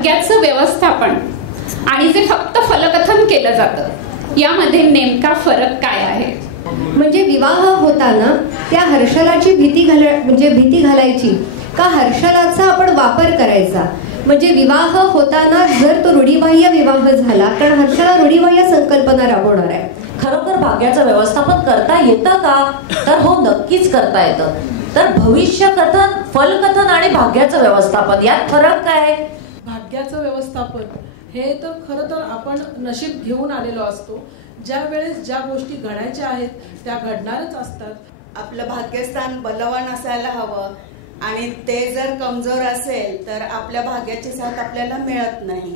भाग्याचं व्यवस्थापन आणि जे फक्त फलकथन केलं जातं यामध्ये नेमका फरक काय आहे? म्हणजे विवाह होताना त्या हर्षलाची भीती घालायची का हर्षलाचा आपण वापर करायचा? म्हणजे विवाह होताना जर तो रूढीबाह्य विवाह झाला, कारण हर्षला रूढीबाह्य संकल्पना राबवणार आहे. खरोखर भाग्याचं व्यवस्थापन करता येतं का? तर हो, नक्कीच करता येतं. तर भविष्य कथन, फलकथन आणि भाग्याचं व्यवस्थापन यात फरक काय? भाग्याचं व्यवस्थापन हे तर खरं तर आपण नशीब घेऊन आलेलो असतो. ज्या वेळेस ज्या गोष्टी घडायच्या आहेत त्या घडणारच असतात. आपलं भाग्यस्थान बलवान असायला हवं आणि ते जर कमजोर असेल तर आपल्या भाग्याची साथ आपल्याला मिळत नाही.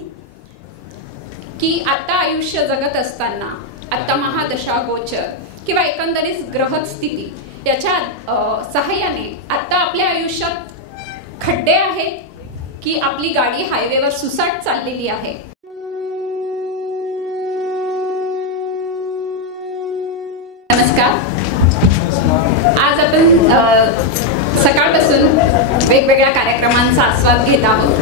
की आता आयुष्य जगत असताना आता महादशा गोचर किंवा एकंदरीत ग्रह स्थिती याच्या सहाय्याने आता आपल्या आयुष्यात खड्डे आहेत की आपली गाडी हायवेवर सुसाट चाललेली आहे? नमस्कार. आज आपण सकाळपासून वेगवेगळ्या कार्यक्रमांचा आस्वाद घेत आहोत.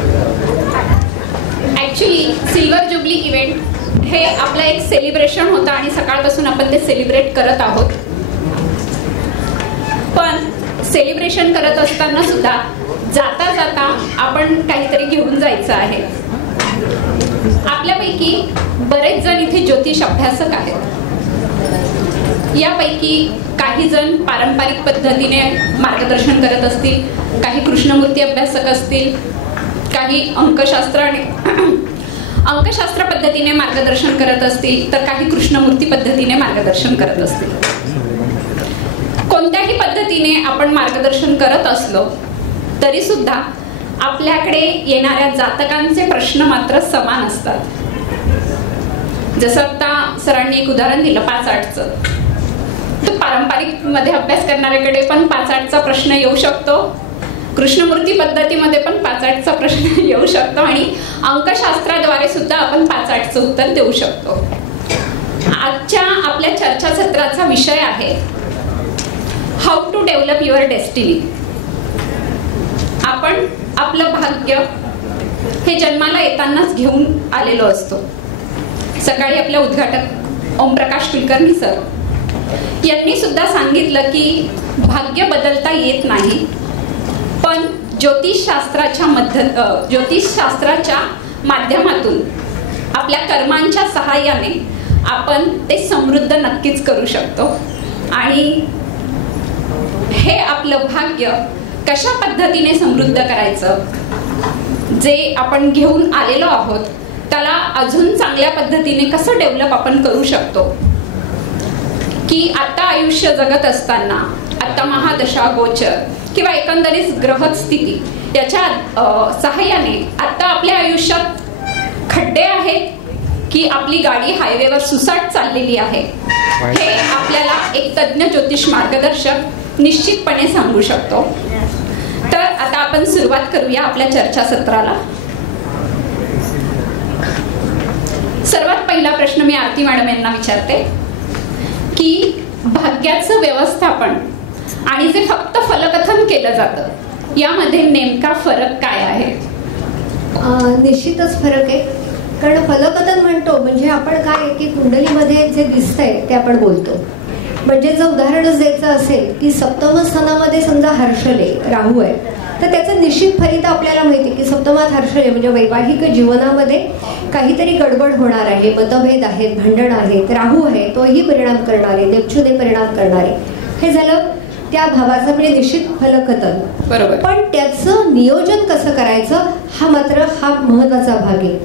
ऍक्च्युली सिल्वर जुबली इव्हेंट हे आपलं एक सेलिब्रेशन होतं आणि सकाळपासून आपण ते सेलिब्रेट करत आहोत. पण सेलिब्रेशन करत असताना सुद्धा जाता जाता आपण काहीतरी घेऊन जायचं आहे. आपल्यापैकी बरेच जण इथे ज्योतिष अभ्यासक आहेत. यापैकी काही जण पारंपरिक पद्धतीने मार्गदर्शन करत असतील, काही कृष्णमूर्ती अभ्यासक असतील, काही अंकशास्त्र पद्धतीने मार्गदर्शन करत असतील, तर काही कृष्णमूर्ती पद्धतीने मार्गदर्शन करत असतील. कोणत्याही पद्धतीने आपण मार्गदर्शन करत असलो तरी सुद्धा आपल्याकडे येणाऱ्या जातकांचे प्रश्न मात्र समान असतात. जसं आता सरांनी एक उदाहरण दिलं 5-8चं, तर पारंपरिक मध्ये अभ्यास करणाऱ्याकडे पण 5-8चा प्रश्न येऊ शकतो, कृष्णमूर्ती पद्धतीमध्ये पण 5-8चा प्रश्न येऊ शकतो आणि अंकशास्त्राद्वारे सुद्धा आपण 5-8चं उत्तर देऊ शकतो. आजच्या आपल्या चर्चासत्राचा विषय आहे how to develop your destiny. आपण आपलं भाग्य हे जन्माला येतानाच घेऊन आलेलो असतो. सकाळी आपल्या उद्घाटक ओमप्रकाश कुलकर्णी सर यांनी सुद्धा सांगितलं की भाग्य बदलता येत नाही, पण ज्योतिषशास्त्राच्या माध्यमातून आपल्या कर्मांच्या सहाय्याने आपण ते समृद्ध नक्कीच करू शकतो. आणि हे आपलं भाग्य कशा पद्धतीने समृद्ध करायचं, जे आपण घेऊन आलेलो आहोत त्याला अजून चांगल्या पद्धतीने कसं डेव्हलप आपण करू शकतो. की आता आयुष्य जगत असताना आता महादशा गोचर किंवा एकंदरीत ग्रह स्थिती याच्या सहाय्याने आता आपल्या आयुष्यात खड्डे आहेत की आपली गाडी हायवेवर सुसाट चाललेली आहे, हे आपल्याला एक तज्ञ ज्योतिष मार्गदर्शक निश्चितपणे सांगू शकतो. तर आता आपण सुरुवात करूया आपल्या चर्चासत्राला. सर्वात पहिला प्रश्न मी आरती मॅडम यांना विचारते की भाग्याचं व्यवस्थापन आणि जे फक्त फलकथन केलं जातं यामध्ये नेमका फरक काय आहे? निश्चितच फरक आहे. कारण फलकथन म्हणतो म्हणजे आपण काय की कुंडलीमध्ये जे दिसतंय ते आपण बोलतो. म्हणजे जर उदाहरणच द्यायचं असेल की सप्तम स्थानामध्ये समजा हर्षले राहू आहे, तर त्याचं निश्चित फलित आपल्याला माहिती की सप्तमात हर्षले म्हणजे वैवाहिक जीवनामध्ये काहीतरी गडबड होणार आहे, मतभेद आहेत, भांडण आहेत, राहू आहे तोही परिणाम करणारे, नेपच्यून परिणाम करणारे. हे झालं त्या भावाचं म्हणजे निश्चित फलकथन. बरोबर. पण त्याचं नियोजन कसं करायचं हा मात्र हा महत्वाचा भाग आहे.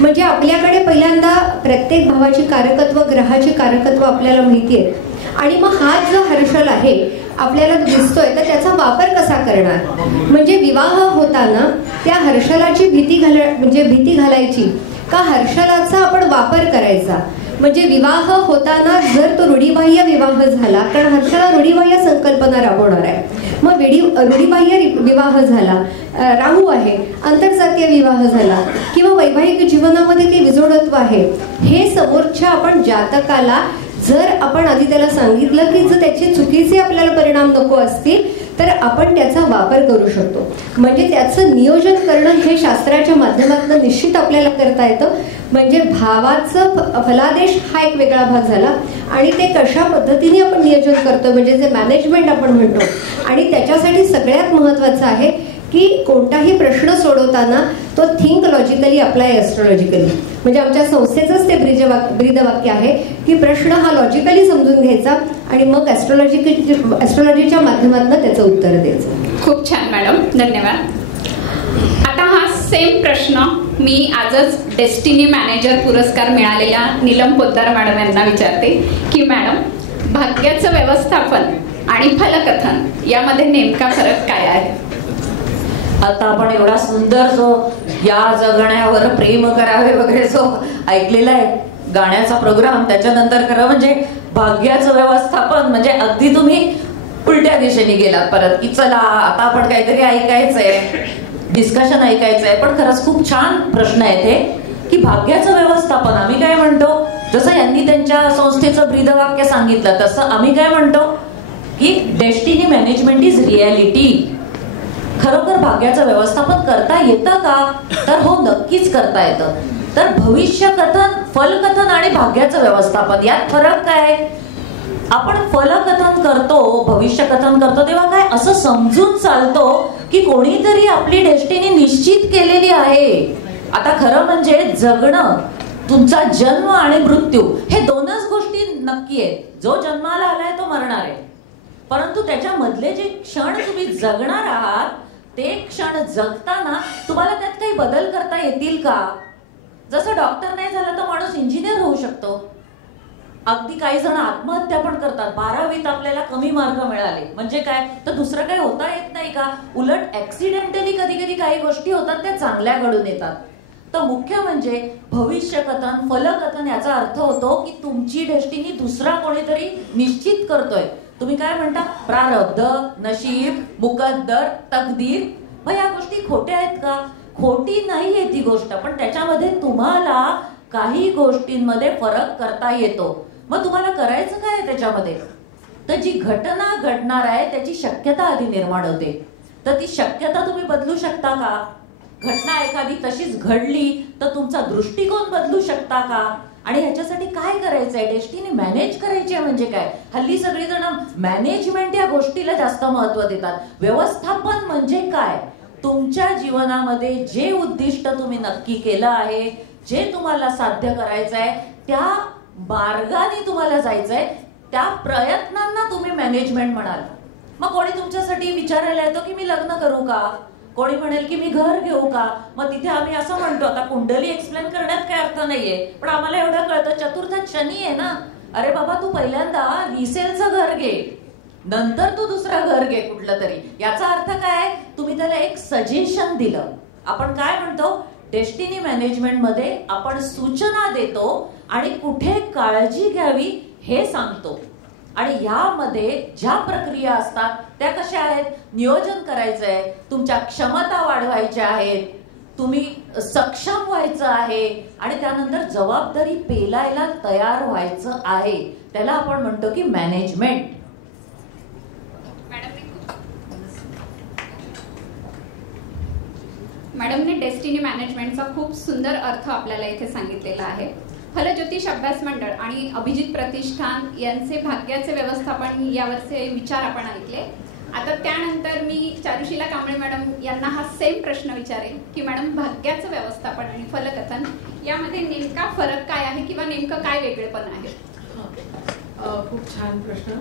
म्हणजे आपल्याकडे पहिल्यांदा प्रत्येक भावाची कारकत्व, ग्रहाची कारकत्व आपल्याला माहिती आहे आणि मग हा जो हर्षल आहे आपल्याला दिसतोय तर त्याचा वापर कसा करणार. म्हणजे विवाह होताना त्या हर्षलाची भीती घालायची का हर्षलाचा आपण वापर करायचा. म्हणजे विवाह होताना जर तो रूढीबाह्य विवाह झाला, कारण हर्षला रूढीबाह्य संकल्पना राबवणार आहे, मग रूढीबाह्य विवाह झाला, राहू आहे, आंतरजातीय विवाह झाला किंवा वैवाहिक जीवनामध्ये काही विजोडत्व आहे, हे समोरच्या आपण जातकाला जर आपण आधी त्याला सांगितलं की जर त्याचे चुकीचे आपल्याला परिणाम नको असतील तर आपण त्याचा वापर करू शकतो. म्हणजे त्याचं नियोजन करणं हे शास्त्राच्या माध्यमातून निश्चित आपल्याला करता येतं. म्हणजे भावाचं फलादेश हा एक वेगळा भाग झाला आणि ते कशा पद्धतीने आपण नियोजन करतो म्हणजे जे मॅनेजमेंट आपण म्हणतो. आणि त्याच्यासाठी सगळ्यात महत्त्वाचं आहे की कोणताही प्रश्न सोडवताना तो थिंक लॉजिकली अप्लाय ॲस्ट्रॉलॉजिकली. म्हणजे आमच्या संस्थेचंच ते ब्रीदवाक्य आहे की प्रश्न हा लॉजिकली समजून घ्यायचा आणि मग ॲस्ट्रॉलॉजीच्या माध्यमातून त्याचं उत्तर द्यायचं. खूप छान मॅडम, धन्यवाद. आता हा सेम प्रश्न मी आजच डेस्टिनी मॅनेजर पुरस्कार मिळालेल्या नीलम पोद्दार मॅडम यांना विचारते की मॅडम, भाग्याचं व्यवस्थापन आणि फलकथन यामध्ये नेमका फरक काय आहे? आता आपण एवढा सुंदर जो या जगण्यावर प्रेम करावे वगैरे जो ऐकलेला आहे गाण्याचा प्रोग्राम, त्याच्यानंतर खरं म्हणजे भाग्याचं व्यवस्थापन म्हणजे अगदी तुम्ही उलट्या दिशेने गेलात परत की चला आता आपण काहीतरी ऐकायचंय, डिस्कशन ऐकायचंय. पण खरंच खूप छान प्रश्न आहे ते की भाग्याचं व्यवस्थापन आम्ही काय म्हणतो, जसं यांनी त्यांच्या संस्थेचं ब्रीदवाक्य सांगितलं तसं आम्ही काय म्हणतो की डेस्टिनी मॅनेजमेंट इज रियालिटी. खरोखर भाग्याचं व्यवस्थापन करता येतं का? तर हो, नक्कीच करता येतं. तर भविष्य कथन, फलकथन आणि भाग्याचं व्यवस्थापन यात फरक काय? आपण फलकथन करतो, भविष्य कथन करतो तेव्हा काय असं समजून चालतो की कोणीतरी आपली डेस्टिनी निश्चित केलेली आहे. आता खरं म्हणजे जगणं, तुमचा जन्म आणि मृत्यू हे दोनच गोष्टी नक्की आहेत. जो जन्माला आलाय तो मरणार आहे, परंतु त्याच्या मधले जे क्षण तुम्ही जगणार आहात ते क्षण जगताना तुम्हाला त्यात काही बदल करता येतील का? जसं डॉक्टर नाही झाला तर माणूस इंजिनियर होऊ शकतो. अगदी काही जण आत्महत्या पण करतात. 12वीत आपल्याला कमी मार्क मिळाले म्हणजे काय, तर दुसरं काही होता येत नाही का? उलट ऍक्सिडेंटली कधी कधी काही गोष्टी होतात त्या चांगल्या घडून येतात. तर मुख्य म्हणजे भविष्य कथन, फलकथन याचा अर्थ होतो की तुमची डेस्टिनी दुसरा कोणीतरी निश्चित करतोय. तुम्ही काय म्हणता, प्रारब्ध, नशीब, मुकद्दर, तकदीर. मग या गोष्टी खोट्या आहेत का? खोटी नाहीये ती गोष्ट, पण त्याच्यामध्ये तुम्हाला काही गोष्टींमध्ये फरक करता येतो. मग तुम्हाला करायचं काय त्याच्यामध्ये? तर जी घटना घडणार आहे त्याची शक्यता आधी निर्माण होते. तर ती शक्यता तुम्ही बदलू शकता का? घटना एखादी तशीच घडली तर तुमचा दृष्टिकोन बदलू शकता का? आणि ह्याच्यासाठी काय करायचंय? डेस्टिनी मॅनेज करायची म्हणजे काय? हल्ली सगळेजण मॅनेजमेंट या गोष्टीला जास्त महत्व देतात. व्यवस्थापन म्हणजे काय? तुमच्या जीवनामध्ये जे उद्दिष्ट तुम्ही नक्की केलं आहे, जे तुम्हाला साध्य करायचंय, त्या मार्गाने तुम्हाला जायचंय, त्या प्रयत्नांना तुम्ही मॅनेजमेंट म्हणाल. मग कोणी तुमच्यासाठी विचारायला येतो की मी लग्न करू का? कोणी म्हणेल की मी घर घेऊ का? मग तिथे आम्ही असं म्हणतो, आता कुंडली एक्सप्लेन करण्यात काय अर्थ नाहीये, पण आम्हाला एवढं कळतं चतुर्थ शनी आहे ना, अरे बाबा तू पहिल्यांदा रिसेलचं घर घे, नंतर तू दुसरं घर घे कुठलं तरी. याचा अर्थ काय? तुम्ही त्याला एक सजेशन दिलं. आपण काय म्हणतो, डेस्टिनी मॅनेजमेंट मध्ये आपण सूचना देतो आणि कुठे काळजी घ्यावी हे सांगतो. आणि ह्यामध्ये ज्या प्रक्रिया असतात त्या कशा आहेत? नियोजन करायचंय, तुमच्या क्षमता वाढवायच्या आहेत, तुम्ही सक्षम व्हायचं आहे आणि त्यानंतर जबाबदारी पेलायला तयार व्हायचं आहे. त्याला आपण म्हणतो की मॅनेजमेंट. मॅडमने डेस्टिनी मॅनेजमेंटचा खूप सुंदर अर्थ आपल्याला इथे सांगितलेला आहे. फलज्योतिष अभ्यास मंडळ आणि अभिजित प्रतिष्ठान यांचे भाग्याचे व्यवस्थापन यावरचे विचार आपण ऐकले. आता त्यानंतर मी चारुशीला कांबळे मॅडम यांना हा सेम प्रश्न विचारेन की मॅडम, भाग्याचं व्यवस्थापन आणि फलकथन यामध्ये नेमका फरक काय आहे किंवा नेमकं काय वेगळेपण आहे? खूप छान प्रश्न.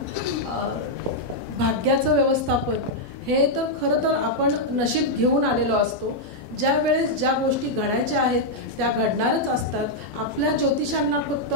भाग्याचं व्यवस्थापन हे तर खरं तर आपण नशीब घेऊन आलेलो असतो. ज्या वेळेस ज्या गोष्टी घडायच्या आहेत त्या घडणारच असतात. आपल्या ज्योतिषांना फक्त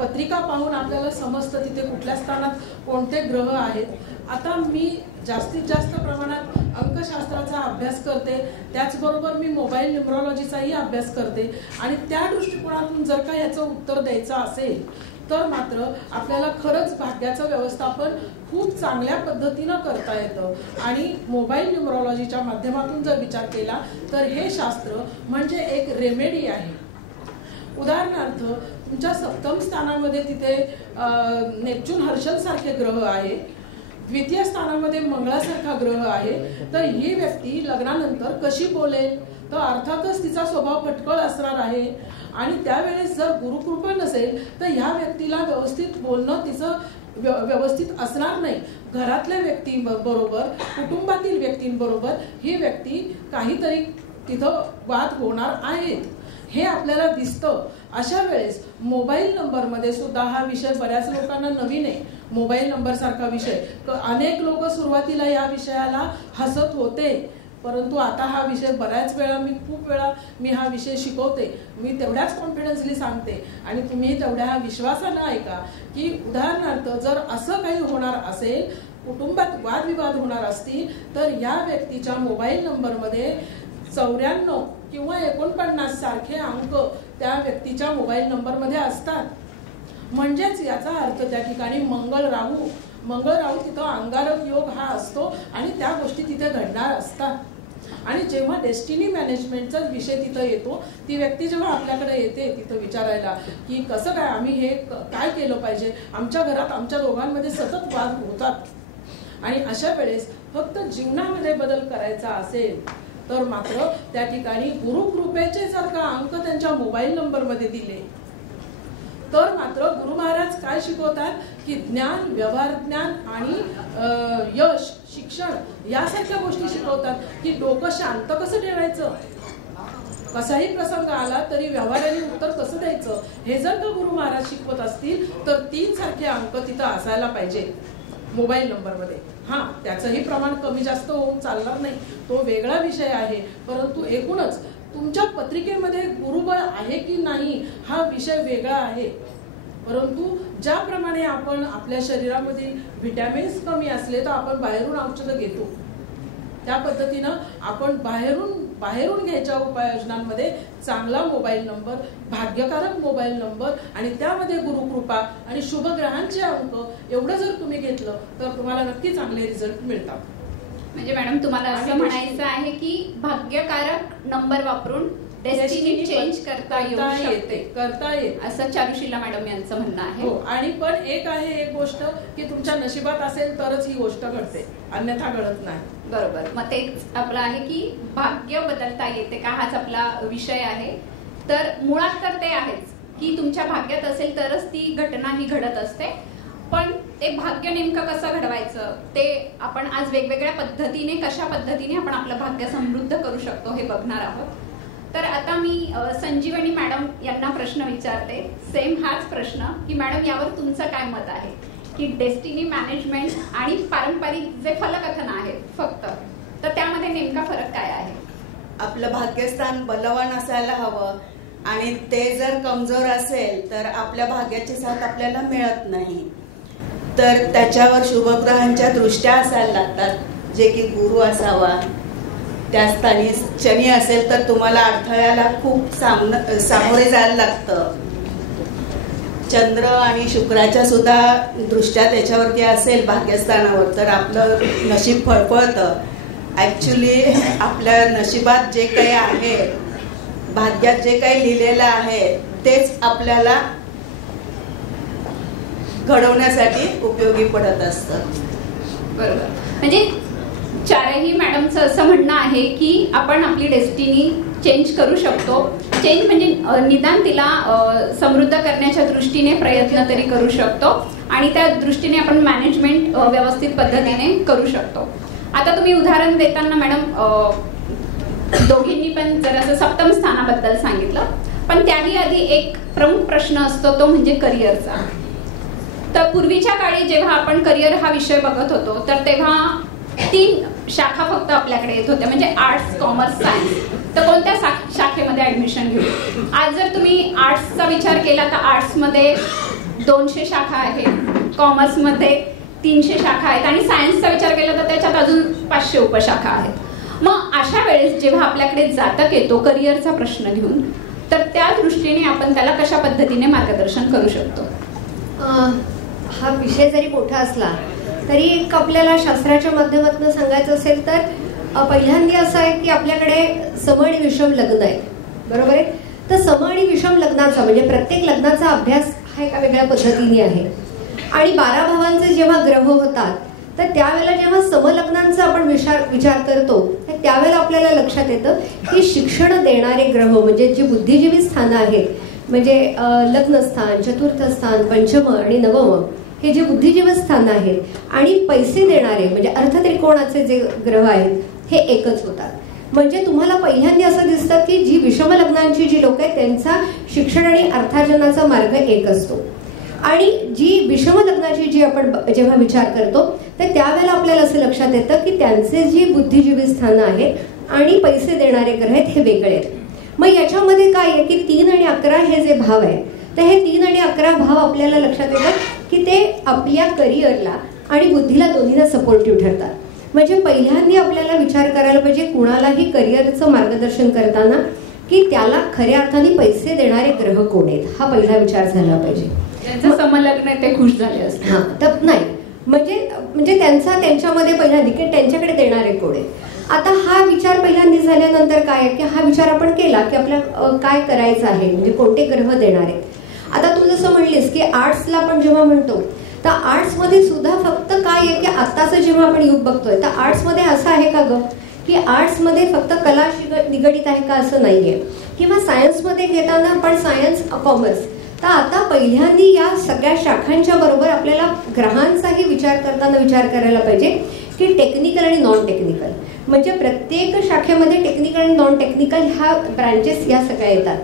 पत्रिका पाहून आपल्याला समजतं तिथे कुठल्या स्थानात कोणते ग्रह आहेत. आता मी जास्तीत जास्त प्रमाणात अंकशास्त्राचा अभ्यास करते, त्याचबरोबर मी मोबाईल न्यूमरॉलॉजीचाही अभ्यास करते. आणि त्या दृष्टिकोनातून जर का ह्याचं उत्तर द्यायचं असेल तर मात्र आपल्याला खरंच भाग्याचं व्यवस्थापन खूप चांगल्या पद्धतीनं करता येतं. आणि मोबाईल न्यूमरॉलॉजीच्या माध्यमातून जर विचार केला तर हे शास्त्र म्हणजे एक रेमेडी आहे. उदाहरणार्थ, तुमच्या सप्तम स्थानामध्ये तिथे नेपच्यून हर्षल सारखे ग्रह आहे. द्वितीय स्थानामध्ये मंगळासारखा ग्रह आहे, तर ही व्यक्ती लग्नानंतर कशी बोलेल, तर अर्थातच तिचा स्वभाव फटकळ असणार आहे. आणि त्यावेळेस जर गुरुकृपा नसेल तर ह्या व्यक्तीला व्यवस्थित बोलणं तिचं व्यवस्थित असणार नाही. घरातल्या व्यक्तींबरोबर, कुटुंबातील व्यक्तींबरोबर ही व्यक्ती काहीतरी तिथं वाद होणार आहेत, हे आपल्याला दिसतं. अशा वेळेस मोबाईल नंबरमध्ये सुद्धा हा विषय बऱ्याच लोकांना नवीन आहे. मोबाईल नंबर सारखा विषय अनेक लोक सुरुवातीला या विषयाला हसत होते, परंतु आता हा विषय बऱ्याच वेळा खूप वेळा मी हा विषय शिकवते. मी तेवढ्याच कॉन्फिडन्सली सांगते आणि तुम्ही तेवढ्या विश्वासानं ऐका की उदाहरणार्थ जर असं काही होणार असेल, कुटुंबात वादविवाद होणार असतील, तर या व्यक्तीच्या मोबाईल नंबरमध्ये 94 किंवा 49 सारखे अंक त्या व्यक्तीच्या मोबाईल नंबरमध्ये असतात. म्हणजेच याचा अर्थ त्या ठिकाणी मंगळ राहू तिथं अंगारक योग हा असतो आणि त्या गोष्टी तिथे घडणार असतात. आणि जेव्हा डेस्टिनी मॅनेजमेंटचा विषय तिथं येतो, ती व्यक्ती जेव्हा आपल्याकडे येते तिथं विचारायला की कसं काय आम्ही हे काय केलं पाहिजे, आमच्या घरात आमच्या दोघांमध्ये सतत वाद होतात आणि अशा वेळेस फक्त जीवनामध्ये बदल करायचा असेल तर मात्र त्या ठिकाणी गुरुकृपेचे जर का अंक त्यांच्या मोबाईल नंबरमध्ये दिले तर मात्र गुरु महाराज काय शिकवतात की ज्ञान, व्यवहार ज्ञान आणि यश, शिक्षण यासारख्या गोष्टी शिकवतात की डोकं शांत कसं ठेवायचं, कसाही प्रसंग आला तरी व्यवहाराने उत्तर कसं द्यायचं, हे जर का गुरु महाराज शिकवत असतील तर 3 सारखे अंक तिथं असायला पाहिजे मोबाईल नंबरमध्ये. त्याचंही प्रमाण कमी जास्त होऊन चालणार नाही, तो वेगळा विषय आहे. परंतु एकूणच तुमच्या पत्रिकेमध्ये गुरुबळ आहे की नाही हा विषय वेगळा आहे. परंतु ज्याप्रमाणे आपण आपल्या शरीरामध्ये व्हिटॅमिन्स कमी असले तर आपण बाहेरून औषधं घेतो, त्या पद्धतीनं आपण बाहेरून घ्यायच्या उपाययोजनांमध्ये चांगला मोबाईल नंबर, भाग्यकारक मोबाईल नंबर आणि त्यामध्ये गुरुकृपा आणि शुभग्रहांचे अंक एवढं जर तुम्ही घेतलं तर तुम्हाला नक्की चांगले रिझल्ट मिळतात. म्हणजे मॅडम तुम्हाला असं म्हणायचं आहे की भाग्यकारक नंबर वापरून डेस्टिनी चेंज करता येते असं चारुशीला मॅडम यांचं म्हणणं आहे. हो, आणि पण एक गोष्ट की तुमच्या नशिबात असेल तरच ही गोष्ट घडते, अन्यथा घडत नाही. बरोबर. मग तेच आपलं आहे की भाग्य बदलता येते का, हाच आपला विषय आहे. तर मुळात तर ते आहेच की तुमच्या भाग्यात असेल तरच ती घटना ही घडत असते. पण ते भाग्य नेमकं कसं घडवायचं ते आपण आज वेगवेगळ्या पद्धतीने, कशा पद्धतीने आपण आपलं भाग्य समृद्ध करू शकतो हे बघणार आहोत. तर आता मी संजीवनी मॅडम यांना प्रश्न विचारते, सेम हाच प्रश्न की मॅडम यावर तुमचं काय मत आहे की डेस्टिनी मॅनेजमेंट आणि पारंपरिक जे फलकथन आहेत फक्त, तर त्यामध्ये नेमका फरक काय आहे? आपलं भाग्यस्थान बलवान असायला हवं आणि ते जर कमजोर असेल तर आपल्या भाग्याची साथ आपल्याला मिळत नाही. तर त्याच्यावर शुभग्रहांच्या दृष्ट्या असायला लागतात, जे की गुरु असावा. त्या स्थानी शनी असेल तर तुम्हाला अडथळ्याला खूप सामोरे जायला लागतं. चंद्र आणि शुक्राच्या सुद्धा दृष्ट्या त्याच्यावरती असेल भाग्यस्थानावर तर आपलं नशीब फळफळतं. ऍक्च्युली आपल्या नशिबात जे काही आहे, भाग्यात जे काही लिहिलेलं आहे तेच आपल्याला घडवण्यासाठी उपयोगी पडत असतं. बरोबर. म्हणजे चारही मॅडमचं असं म्हणणं आहे की आपण आपली डेस्टिनी चेंज करू शकतो. चेंज म्हणजे निदान तिला समृद्ध करण्याच्या दृष्टीने प्रयत्न तरी करू शकतो आणि त्या दृष्टीने आपण मॅनेजमेंट व्यवस्थित पद्धतीने करू शकतो. आता तुम्ही उदाहरण देताना मॅडम दोघींनी पण जरासं सप्तम स्थानाबद्दल सांगितलं, पण त्याही आधी एक प्रमुख प्रश्न असतो तो म्हणजे करिअरचा. तर पूर्वीच्या काळी जेव्हा आपण करिअर हा विषय बघत होतो तर तेव्हा 3 शाखा फक्त आपल्याकडे येत होत्या, म्हणजे आर्ट्स, कॉमर्स, सायन्स. तर कोणत्या शाखेमध्ये ऍडमिशन घेऊ? आज जर तुम्ही आर्ट्सचा विचार केला तर आर्ट्समध्ये 200 शाखा आहेत, कॉमर्समध्ये 300 शाखा आहेत आणि सायन्सचा विचार केला तर त्याच्यात अजून 500 उपशाखा आहेत. मग अशा वेळेस जेव्हा आपल्याकडे जातक येतो करिअरचा प्रश्न घेऊन, तर त्या दृष्टीने आपण त्याला कशा पद्धतीने मार्गदर्शन करू शकतो? हा विषय जरी मोठा असला तरी एक आपल्याला शास्त्राच्या माध्यमातून सांगायचं असेल तर पहिल्यांदा असं आहे की आपल्याकडे सम आणि विषम लग्न आहे, बरोबर आहे. तर सम आणि विषम लग्नाचा म्हणजे प्रत्येक लग्नाचा अभ्यास हा एका वेगळ्या पद्धतीने आहे. आणि 12 भावांचे जेव्हा ग्रह होतात तर त्यावेळेला जेव्हा समलग्नांचा आपण विचार करतो तर त्यावेळेला आपल्याला लक्षात येतं की शिक्षण देणारे ग्रह म्हणजे जी बुद्धिजीवी स्थानं आहेत, म्हणजे लग्नस्थान, चतुर्थस्थान, पंचम आणि नवम हे जे बुद्धिजीवी स्थान आहेत, आणि पैसे देणारे म्हणजे अर्थत्रिकोणाचे जे ग्रह आहेत हे एकच होतात. म्हणजे तुम्हाला पहिल्यांदा असं दिसतं की जी विषम लग्नांची जी लोक आहेत त्यांचा शिक्षण आणि अर्थार्जनाचा मार्ग एक असतो, आणि जी विषम लग्नाची जी आपण जेव्हा विचार करतो तर त्यावेळेला आपल्याला असं लक्षात येतं की त्यांचे जी बुद्धिजीवी स्थानं आहेत आणि पैसे देणारे ग्रह आहेत हे वेगळे आहेत. मग याच्यामध्ये काय आहे की 3 आणि 11 हे जे भाव आहेत, तर हे 3 आणि 11 भाव आपल्याला लक्षात येतात की ते आपल्या करिअरला आणि बुद्धीला दोन्हीला सपोर्टिव्ह ठरतात. म्हणजे पहिल्यांदा आपल्याला विचार करायला पाहिजे कुणालाही करिअरचं मार्गदर्शन करताना की त्याला खऱ्या अर्थाने पैसे देणारे ग्रह कोण आहेत, हा पहिला विचार झाला पाहिजे. त्यांचं समलग्न आहे ते खुश झाले असते. हा तर नाही म्हणजे त्यांच्यामध्ये पहिल्यांदा की त्यांच्याकडे देणारे कोण आहेत. आता हा विचार पहिल्यांदा झाल्यानंतर काय की हा विचार आपण केला की आपल्याला काय करायचं आहे, म्हणजे कोणते ग्रह देणार आहेत. आता तू जसं म्हणलीस की आर्ट्सला आपण जेव्हा म्हणतो तर आर्ट्समध्ये सुद्धा फक्त काय आहे की आत्ताचं जेव्हा आपण युग बघतोय तर आर्ट्समध्ये असं आहे का ग की आर्ट्समध्ये फक्त कला निगडित आहे का, असं नाहीये. किंवा सायन्समध्ये घेताना पण सायन्स कॉमर्स, तर आता पहिल्यांदा या सगळ्या शाखांच्या बरोबर आपल्याला ग्रहांचाही विचार करताना विचार करायला पाहिजे की टेक्निकल आणि नॉन टेक्निकल, म्हणजे प्रत्येक शाखेमध्ये टेक्निकल आणि नॉन टेक्निकल ह्या ब्रांचेस या सगळ्या येतात.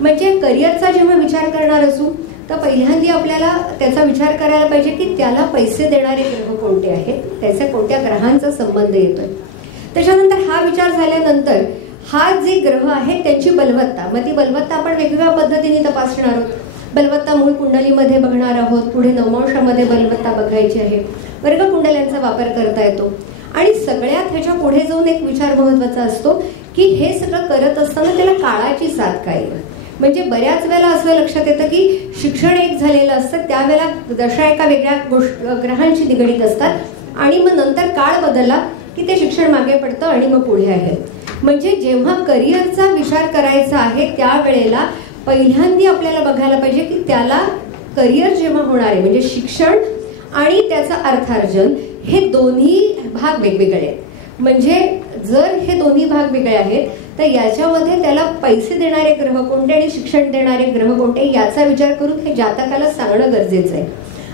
म्हणजे करिअरचा जेव्हा विचार करणार असू तर पहिल्यांदा आपल्याला त्याचा विचार करायला पाहिजे की त्याला पैसे देणारे ग्रह कोणते आहेत, त्याच्या कोणत्या ग्रहांचा संबंध येतोय. त्याच्यानंतर हा विचार झाल्यानंतर हा जे ग्रह आहे त्यांची बलवत्ता, मग ती बलवत्ता आपण वेगवेगळ्या पद्धतीने तपासणार आहोत. बलवत्ता मूळ कुंडलीमध्ये बघणार आहोत, पुढे नवमांशामध्ये बलवत्ता बघायची आहे, वर्ग कुंडल्यांचा वापर करता येतो. आणि सगळ्यात ह्याच्या पुढे जाऊन एक विचार महत्वाचा असतो की हे सगळं करत असताना त्याला काळाची साथ काय. म्हणजे बऱ्याच वेळेला असं लक्षात येतं की शिक्षण एक झालेलं असतं त्यावेळेला दशा एका वेगळ्या ग्रहांशी निगडीत असतात, आणि मग नंतर काळ बदलला की ते शिक्षण मागे पडतं आणि मग पुढे आहे. म्हणजे जेव्हा करिअरचा विचार करायचा आहे त्यावेळेला पहिल्यांदा आपल्याला बघायला पाहिजे की त्याला करिअर जेव्हा होणार आहे म्हणजे शिक्षण आणि त्याचं अर्थार्जन हे दोन्ही भाग वेगवेगळे आहेत. म्हणजे जर हे दोन्ही भाग वेगळे आहेत तर याच्यामध्ये त्याला पैसे देणारे ग्रह कोणते आणि शिक्षण देणारे ग्रह कोणते याचा विचार करून हे जातकाला सांगणं गरजेचं आहे.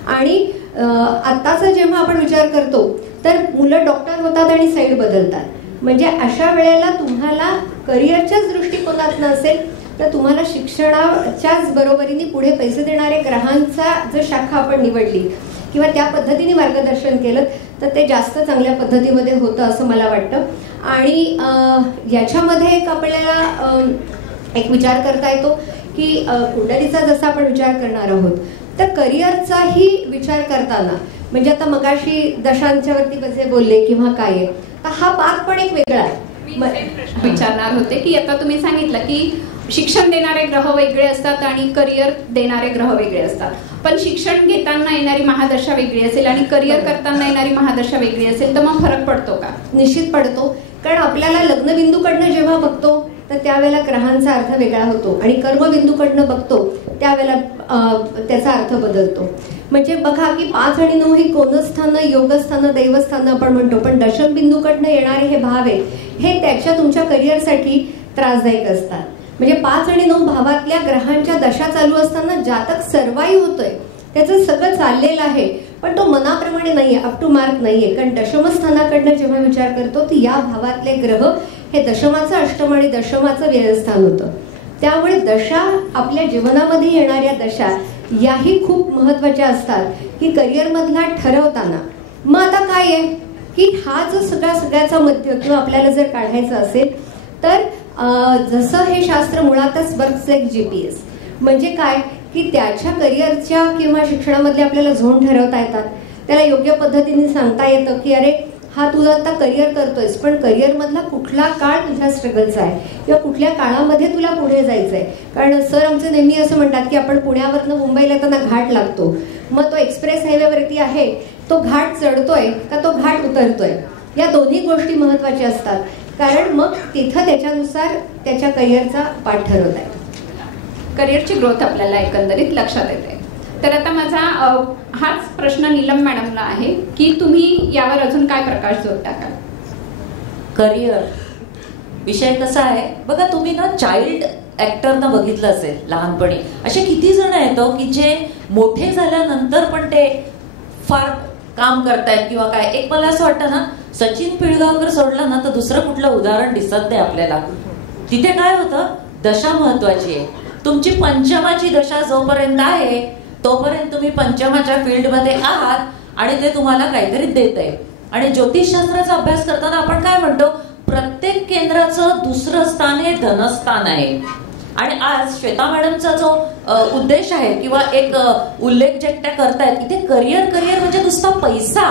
आणि आत्ताचा जेव्हा आपण विचार करतो तर मुलं डॉक्टर होतात आणि साईड बदलतात. म्हणजे अशा वेळेला तुम्हाला करिअरच्याच दृष्टिकोनात नसेल तर तुम्हाला शिक्षणाच्याच बरोबरीने पुढे पैसे देणारे ग्रहांचा जर शाखा आपण निवडली किंवा त्या पद्धतीने मार्गदर्शन केलं तर ते जास्त चांगल्या पद्धतीमध्ये होतं असं मला वाटतं. आणि याच्यामध्ये एक आपल्याला एक विचार करता येतो की कुंडलीचा जसा आपण विचार करणार आहोत तर करिअरचाही विचार करताना म्हणजे आता मगाशी दशांच्या वरती जे बोलले किंवा काय आहे तर हा पाठ पण एक वेगळा आहे. विचारणार होते की आता तुम्ही सांगितलं की शिक्षण देणारे ग्रह वेगळे असतात आणि करिअर देणारे ग्रह वेगळे असतात, पण शिक्षण घेताना येणारी महादशा वेगळी असेल आणि करिअर करताना येणारी महादशा वेगळी असेल तर मग फरक पडतो का? निश्चित पडतो. कारण आपल्याला लग्नबिंदूकडनं जेव्हा बघतो तर त्यावेळेला ग्रहांचा अर्थ वेगळा होतो आणि कर्मबिंदूकडनं बघतो त्यावेळेला त्याचा अर्थ बदलतो. म्हणजे बघा की 5 आणि 9 ही कोणस्थानं, योगस्थानं, दैवस्थानं आपण म्हणतो, पण दशम बिंदूकडनं येणारे हे भाव आहेत हे त्याच्या तुमच्या करिअरसाठी त्रासदायक असतात. म्हणजे 5 आणि 9 भावातल्या ग्रहांच्या दशा चालू असताना जातक सर्वाईव्ह होतोय, त्याचं सगळं चाललेलं आहे, पण तो मनाप्रमाणे नाहीये, अप टू मार्क नाहीये. कारण दशमस्थानाकडनं जेव्हा विचार करतो तर या भावातले ग्रह हे दशमाचं अष्टम आणि दशमाचं व्यवस्थान होतं. त्यामुळे दशा आपल्या जीवनामध्ये येणाऱ्या दशा याही खूप महत्वाच्या असतात की करिअर मधला ठरवताना. मग आता काय आहे की हा जो सगळ्याचा मध्य किंवा आपल्याला जर काढायचं असेल तर जसं हे शास्त्र मुळातच बर्थ एक GPS, म्हणजे काय की त्याच्या करिअरच्या किंवा शिक्षणामधले आपल्याला झोन ठरवता येतात, त्याला योग्य पद्धतीने सांगता येतं की अरे हा तुझा आता करिअर करतोयस पण करिअर मधला कुठला काळ तुझ्या स्ट्रगलचा आहे किंवा कुठल्या काळामध्ये तुला पुढे जायचंय. कारण सर आमचे नेहमी असं म्हणतात की आपण पुण्यावरनं मुंबईला येताना घाट लागतो, मग तो एक्सप्रेस हायवेवरती आहे तो घाट चढतोय का तो घाट उतरतोय, या दोन्ही गोष्टी महत्वाच्या असतात. कारण मग तिथं त्याच्यानुसार त्याच्या करिअरचा पाठ ठरवता येतो. करिअरची ग्रोथ आपल्याला एकंदरीत लक्षात येते. तर आता माझा हाच प्रश्न नीलम मॅडमला आहे की तुम्ही यावर अजून काय प्रकाश जोडता का? करिअर विषय कसा आहे बघा, तुम्ही ना चाइल्ड ऍक्टरना बघितलं असेल लहानपणी, असे किती जण आहेत की जे मोठे झाल्यानंतर पण ते फार काम करतायत किंवा काय. एक मला असं वाटतं ना, सचिन पिळगावकर सोडलं ना तर दुसरं कुठलं उदाहरण दिसत नाही आपल्याला. तिथे काय होतं, दशा महत्वाची आहे. तुमची पंचमाची दशा जोपर्यंत आहे तोपर्यंत तुम्ही पंचमाच्या फील्डमध्ये आहात आणि ते तुम्हाला काहीतरी देत आहे. आणि ज्योतिषशास्त्राचा अभ्यास करताना आपण काय म्हणतो, प्रत्येक केंद्राचं दुसरं स्थान हे धनस्थान आहे. आणि आज श्वेता मॅडमचा जो उद्देश आहे किंवा एक उल्लेख जे त्या करतायत, इथे करिअर म्हणजे नुसता पैसा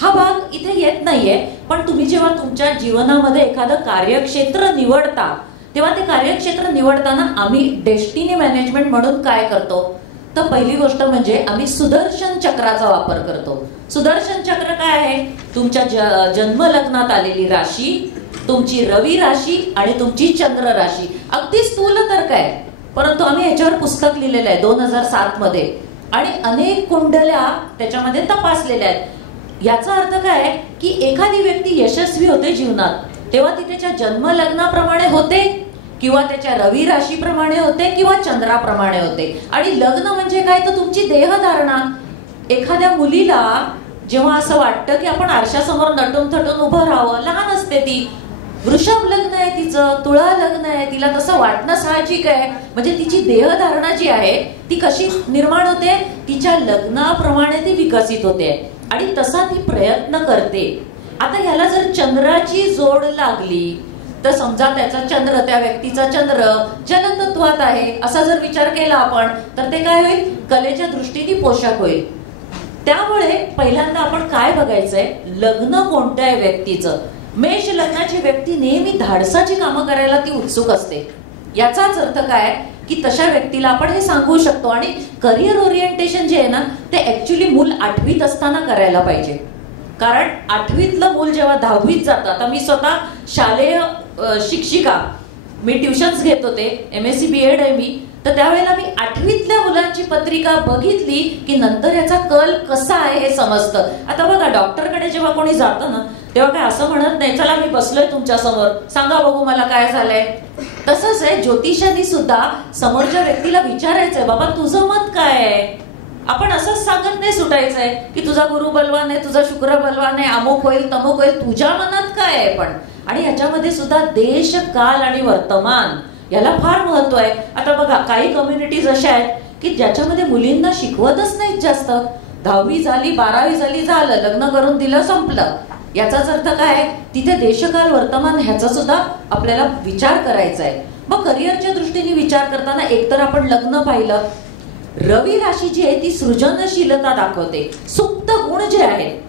हा भाग इथे येत नाहीये. पण तुम्ही जेव्हा तुमच्या जीवनामध्ये एखादं कार्यक्षेत्र निवडता तेव्हा ते कार्यक्षेत्र निवडताना आम्ही डेस्टिनी मॅनेजमेंट म्हणून काय करतो, तर पहिली गोष्ट म्हणजे आम्ही सुदर्शन चक्राचा वापर करतो. सुदर्शन चक्र काय आहे, तुमच्या जन्म लग्नात आलेली राशी, तुमची रवी राशी आणि तुमची चंद्र राशी. अगदी स्थूल तर काय, परंतु आम्ही याच्यावर पुस्तक लिहिलेलं आहे 2007 मध्ये आणि अनेक कुंडल्या त्याच्यामध्ये तपासलेल्या आहेत. याचा अर्थ काय की एखादी व्यक्ती यशस्वी होते जीवनात तेव्हा ती त्याच्या जन्म लग्नाप्रमाणे होते किंवा त्याच्या रवी राशीप्रमाणे होते किंवा चंद्राप्रमाणे होते. आणि लग्न म्हणजे काय, तर तुमची देहधारणा. एखाद्या मुलीला जेव्हा असं वाटतं की आपण आरशासमोर नटून थटून उभं राहावं, लहान असते ती, वृषभ लग्न आहे तिचं, तुळा लग्न आहे, तिला तसं वाटणं साहजिक आहे. म्हणजे तिची देहधारणा जी आहे ती कशी निर्माण होते, तिच्या लग्नाप्रमाणे ती विकसित होते आणि तसा ती प्रयत्न करते. आता ह्याला जर चंद्राची जोड लागली तर समजा त्याचा चंद्र, त्या व्यक्तीचा चंद्र जलतत्वात आहे असा जर विचार केला आपण, तर ते काय होईल, कलेच्या दृष्टीने पोषक होईल. त्यामुळे पहिल्यांदा आपण काय बघायचंय, लग्न कोणत्या आहे व्यक्तीचं. मेष लग्नाची व्यक्ती नेहमी धाडसाची कामं करायला ती उत्सुक असते. याचाच अर्थ काय की तशा व्यक्तीला आपण हे सांगू शकतो. आणि करिअर ओरिएंटेशन जे आहे ना, ते ऍक्च्युली मूल 8वीत असताना करायला पाहिजे. कारण 8वीतलं मूल जेव्हा 10वीत जातं, आता मी स्वतः शालेय शिक्षिका, मी ट्युशन्स घेत होते, MSc BEd आहे मी, तर त्यावेळेला मी 8वीतल्या मुलांची पत्रिका बघितली की नंतर याचा कल कसा आहे हे समजतं. आता बघा, डॉक्टरकडे जेव्हा कोणी जातं ना तेव्हा काय असं म्हणत नाही, चला मी बसलोय तुमच्या समोर, सांगा बघू मला काय झालंय. तसंच आहे ज्योतिषाने सुद्धा समोरच्या व्यक्तीला विचारायचंय, बाबा तुझं मत काय आहे. आपण असंच सांगत नाही सुटायचंय की तुझा गुरु बलवान आहे, तुझा शुक्र बलवान आहे, अमुक होईल तमुक होईल, तुझ्या मनात काय आहे. पण आणि याच्यामध्ये सुद्धा देश, काल आणि वर्तमान याला फार महत्व आहे. आता बघा, काही कम्युनिटीज अशा आहेत की ज्याच्यामध्ये मुलींना शिकवतच नाहीत जास्त. 10वी झाली, 12वी झाली, झालं, लग्न करून दिलं, संपलं. याचाच अर्थ काय, तिथे देशकाल वर्तमान ह्याचा सुद्धा आपल्याला विचार करायचा आहे. मग करिअरच्या दृष्टीने विचार करताना एकतर आपण लग्न पाहिलं. रवी राशी जी आहे ती सृजनशीलता दाखवते. सुप्त गुण जे आहेत,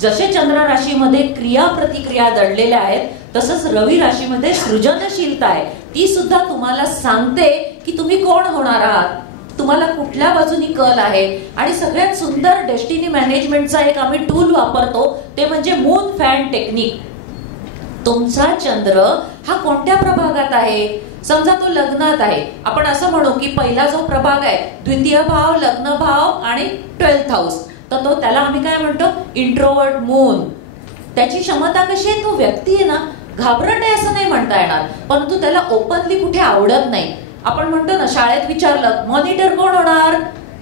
जसे चंद्र राशीमध्ये क्रिया प्रतिक्रिया दडलेल्या आहेत, तसंच रवी राशीमध्ये सृजनशीलता आहे. ती सुद्धा तुम्हाला सांगते की तुम्ही कोण होणार आहात, तुम्हाला कुठल्या बाजूनी कल आहे. आणि सगळ्यात सुंदर डेस्टिनी मॅनेजमेंटचा एक आम्ही टूल वापरतो, ते म्हणजे मून फॅन टेक्निक. तुमचा चंद्र हा कोणत्या प्रभागात आहे, समजा तो लग्नात आहे, आपण असं म्हणू की पहिला जो प्रभाग आहे, द्वितीय भाव, लग्न भाव आणि 12th हाऊस, तर तो त्याला आम्ही काय म्हणतो, इंट्रोवर्ट मून. त्याची क्षमता कशी आहे, तो व्यक्ती आहे ना घाबरट आहे असं नाही म्हणता येणार, परंतु त्याला ओपनली कुठे आवडत नाही. आपण म्हणतो ना, शाळेत विचारलं मॉनिटर कोण होणार,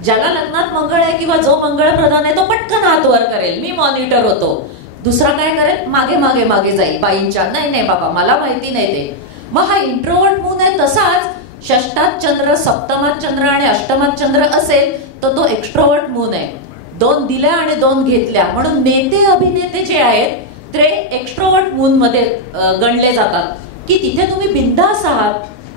ज्याला लग्नात मंगळ आहे किंवा जो मंगळ प्रधान आहे तो पटकन हात वर करेल, मी मॉनिटर होतो. दुसरा काय करेल, मागे मागे मागे जाईल बाईंच्या, नाही नाही बाबा मला माहिती नाही ते. मग हा इंट्रोवर्ट मून आहे. तसाच षष्टात चंद्र, सप्तमात चंद्र आणि अष्टमात चंद्र असेल तर तो एक्स्ट्रोवर्ट मून आहे. 2 दिल्या आणि 2 घेतल्या, म्हणून नेते अभिनेते जे आहेत ते एक्स्ट्रोवर्ट मून मध्ये गणले जातात. की तिथे तुम्ही बिंदास आहात,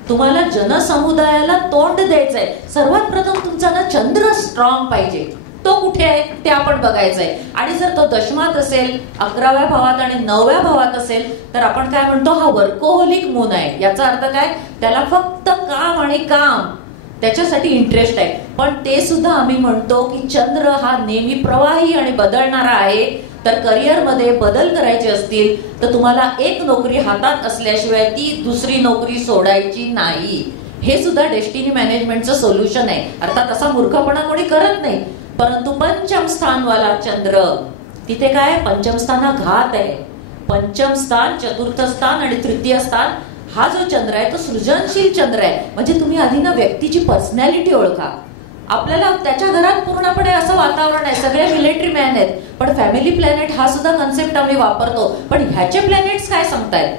तुम्हाला जनसमुदायाला तोंड द्यायचंय. सर्वात प्रथम तुमचा ना चंद्र स्ट्रॉंग पाहिजे, तो कुठे आहे ते आपण बघायचंय. आणि जर तो दशमात असेल, 11व्या भावात आणि 9व्या भावात असेल तर आपण काय म्हणतो, हा वर्कोहोलिक मून आहे. याचा अर्थ काय, त्याला फक्त काम आणि काम, त्याच्यासाठी इंटरेस्ट आहे. पण ते सुद्धा आम्ही म्हणतो की चंद्र हा नेहमी प्रवाही आणि बदलणारा आहे. तर करिअरमध्ये बदल करायचे असतील तर तुम्हाला एक नोकरी हातात असल्याशिवाय ती दुसरी नोकरी सोडायची नाही. हे सुद्धा डेस्टिनी मॅनेजमेंटचं सोल्युशन आहे. अर्थात असा मूर्खपणा कोणी करत नाही, परंतु पंचम स्थानवाला चंद्र, तिथे काय पंचम स्थान हा घात आहे. पंचम स्थान, चतुर्थ स्थान आणि तृतीय स्थान हा जो चंद्र आहे तो सृजनशील चंद्र आहे. म्हणजे तुम्ही आधी ना व्यक्तीची पर्सनॅलिटी ओळखा. आपल्याला त्याच्या घरात पूर्णपणे असं वातावरण आहे, सगळे मिलिटरी मॅन आहेत, पण फॅमिली प्लॅनेट हा सुद्धा कन्सेप्ट आम्ही वापरतो, पण ह्याचे प्लॅनेट्स काय सांगतायत,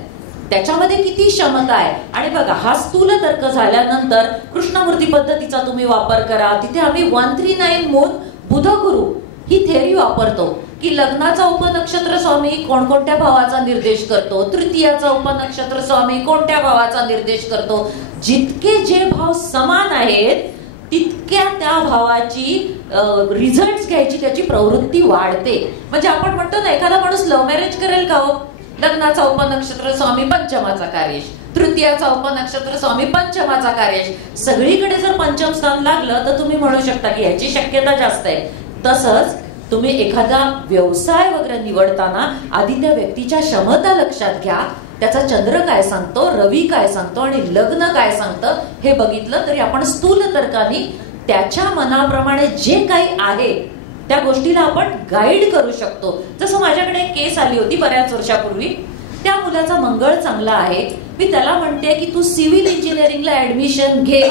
त्याच्यामध्ये किती क्षमता आहे. आणि बघा, हा स्थूल तर्क झाल्यानंतर कृष्णमूर्ती पद्धतीचा तुम्ही वापर करा. तिथे आम्ही 139 मून बुध गुरु ही थेअरी वापरतो की लग्नाचा उपनक्षत्र स्वामी कोणकोणत्या भावाचा निर्देश करतो, तृतीयाचा उपनक्षत्र स्वामी कोणत्या भावाचा निर्देश करतो. जितके जे भाव समान आहेत तितक्या त्या भावाची रिझल्ट घ्यायची त्याची प्रवृत्ती वाढते. म्हणजे आपण म्हणतो ना, एखादा माणूस लव्ह मॅरेज करेल का हो, लग्नाचा उपनक्षत्र स्वामी पंचमाचा कार्यश, तृतीयाचा उपनक्षत्र स्वामी पंचमाचा कार्यश, सगळीकडे जर पंचम स्थान लागलं तर तुम्ही म्हणू शकता की याची शक्यता जास्त आहे. तसंच तुम्ही एखादा व्यवसाय वगैरे निवडताना आधी त्या व्यक्तीच्या क्षमता लक्षात घ्या, त्याचा चंद्र काय सांगतो, रवी काय सांगतो आणि लग्न काय सांगतं हे बघितलं तरी आपण स्थूल तर्काने त्याच्या मनाप्रमाणे जे काही आहे त्या गोष्टीला आपण गाईड करू शकतो. जसं माझ्याकडे एक केस आली होती बऱ्याच वर्षापूर्वी. त्या मुलाचा मंगळ चांगला आहे, मी त्याला म्हणते की तू सिव्हिल इंजिनिअरिंगला ऍडमिशन घे.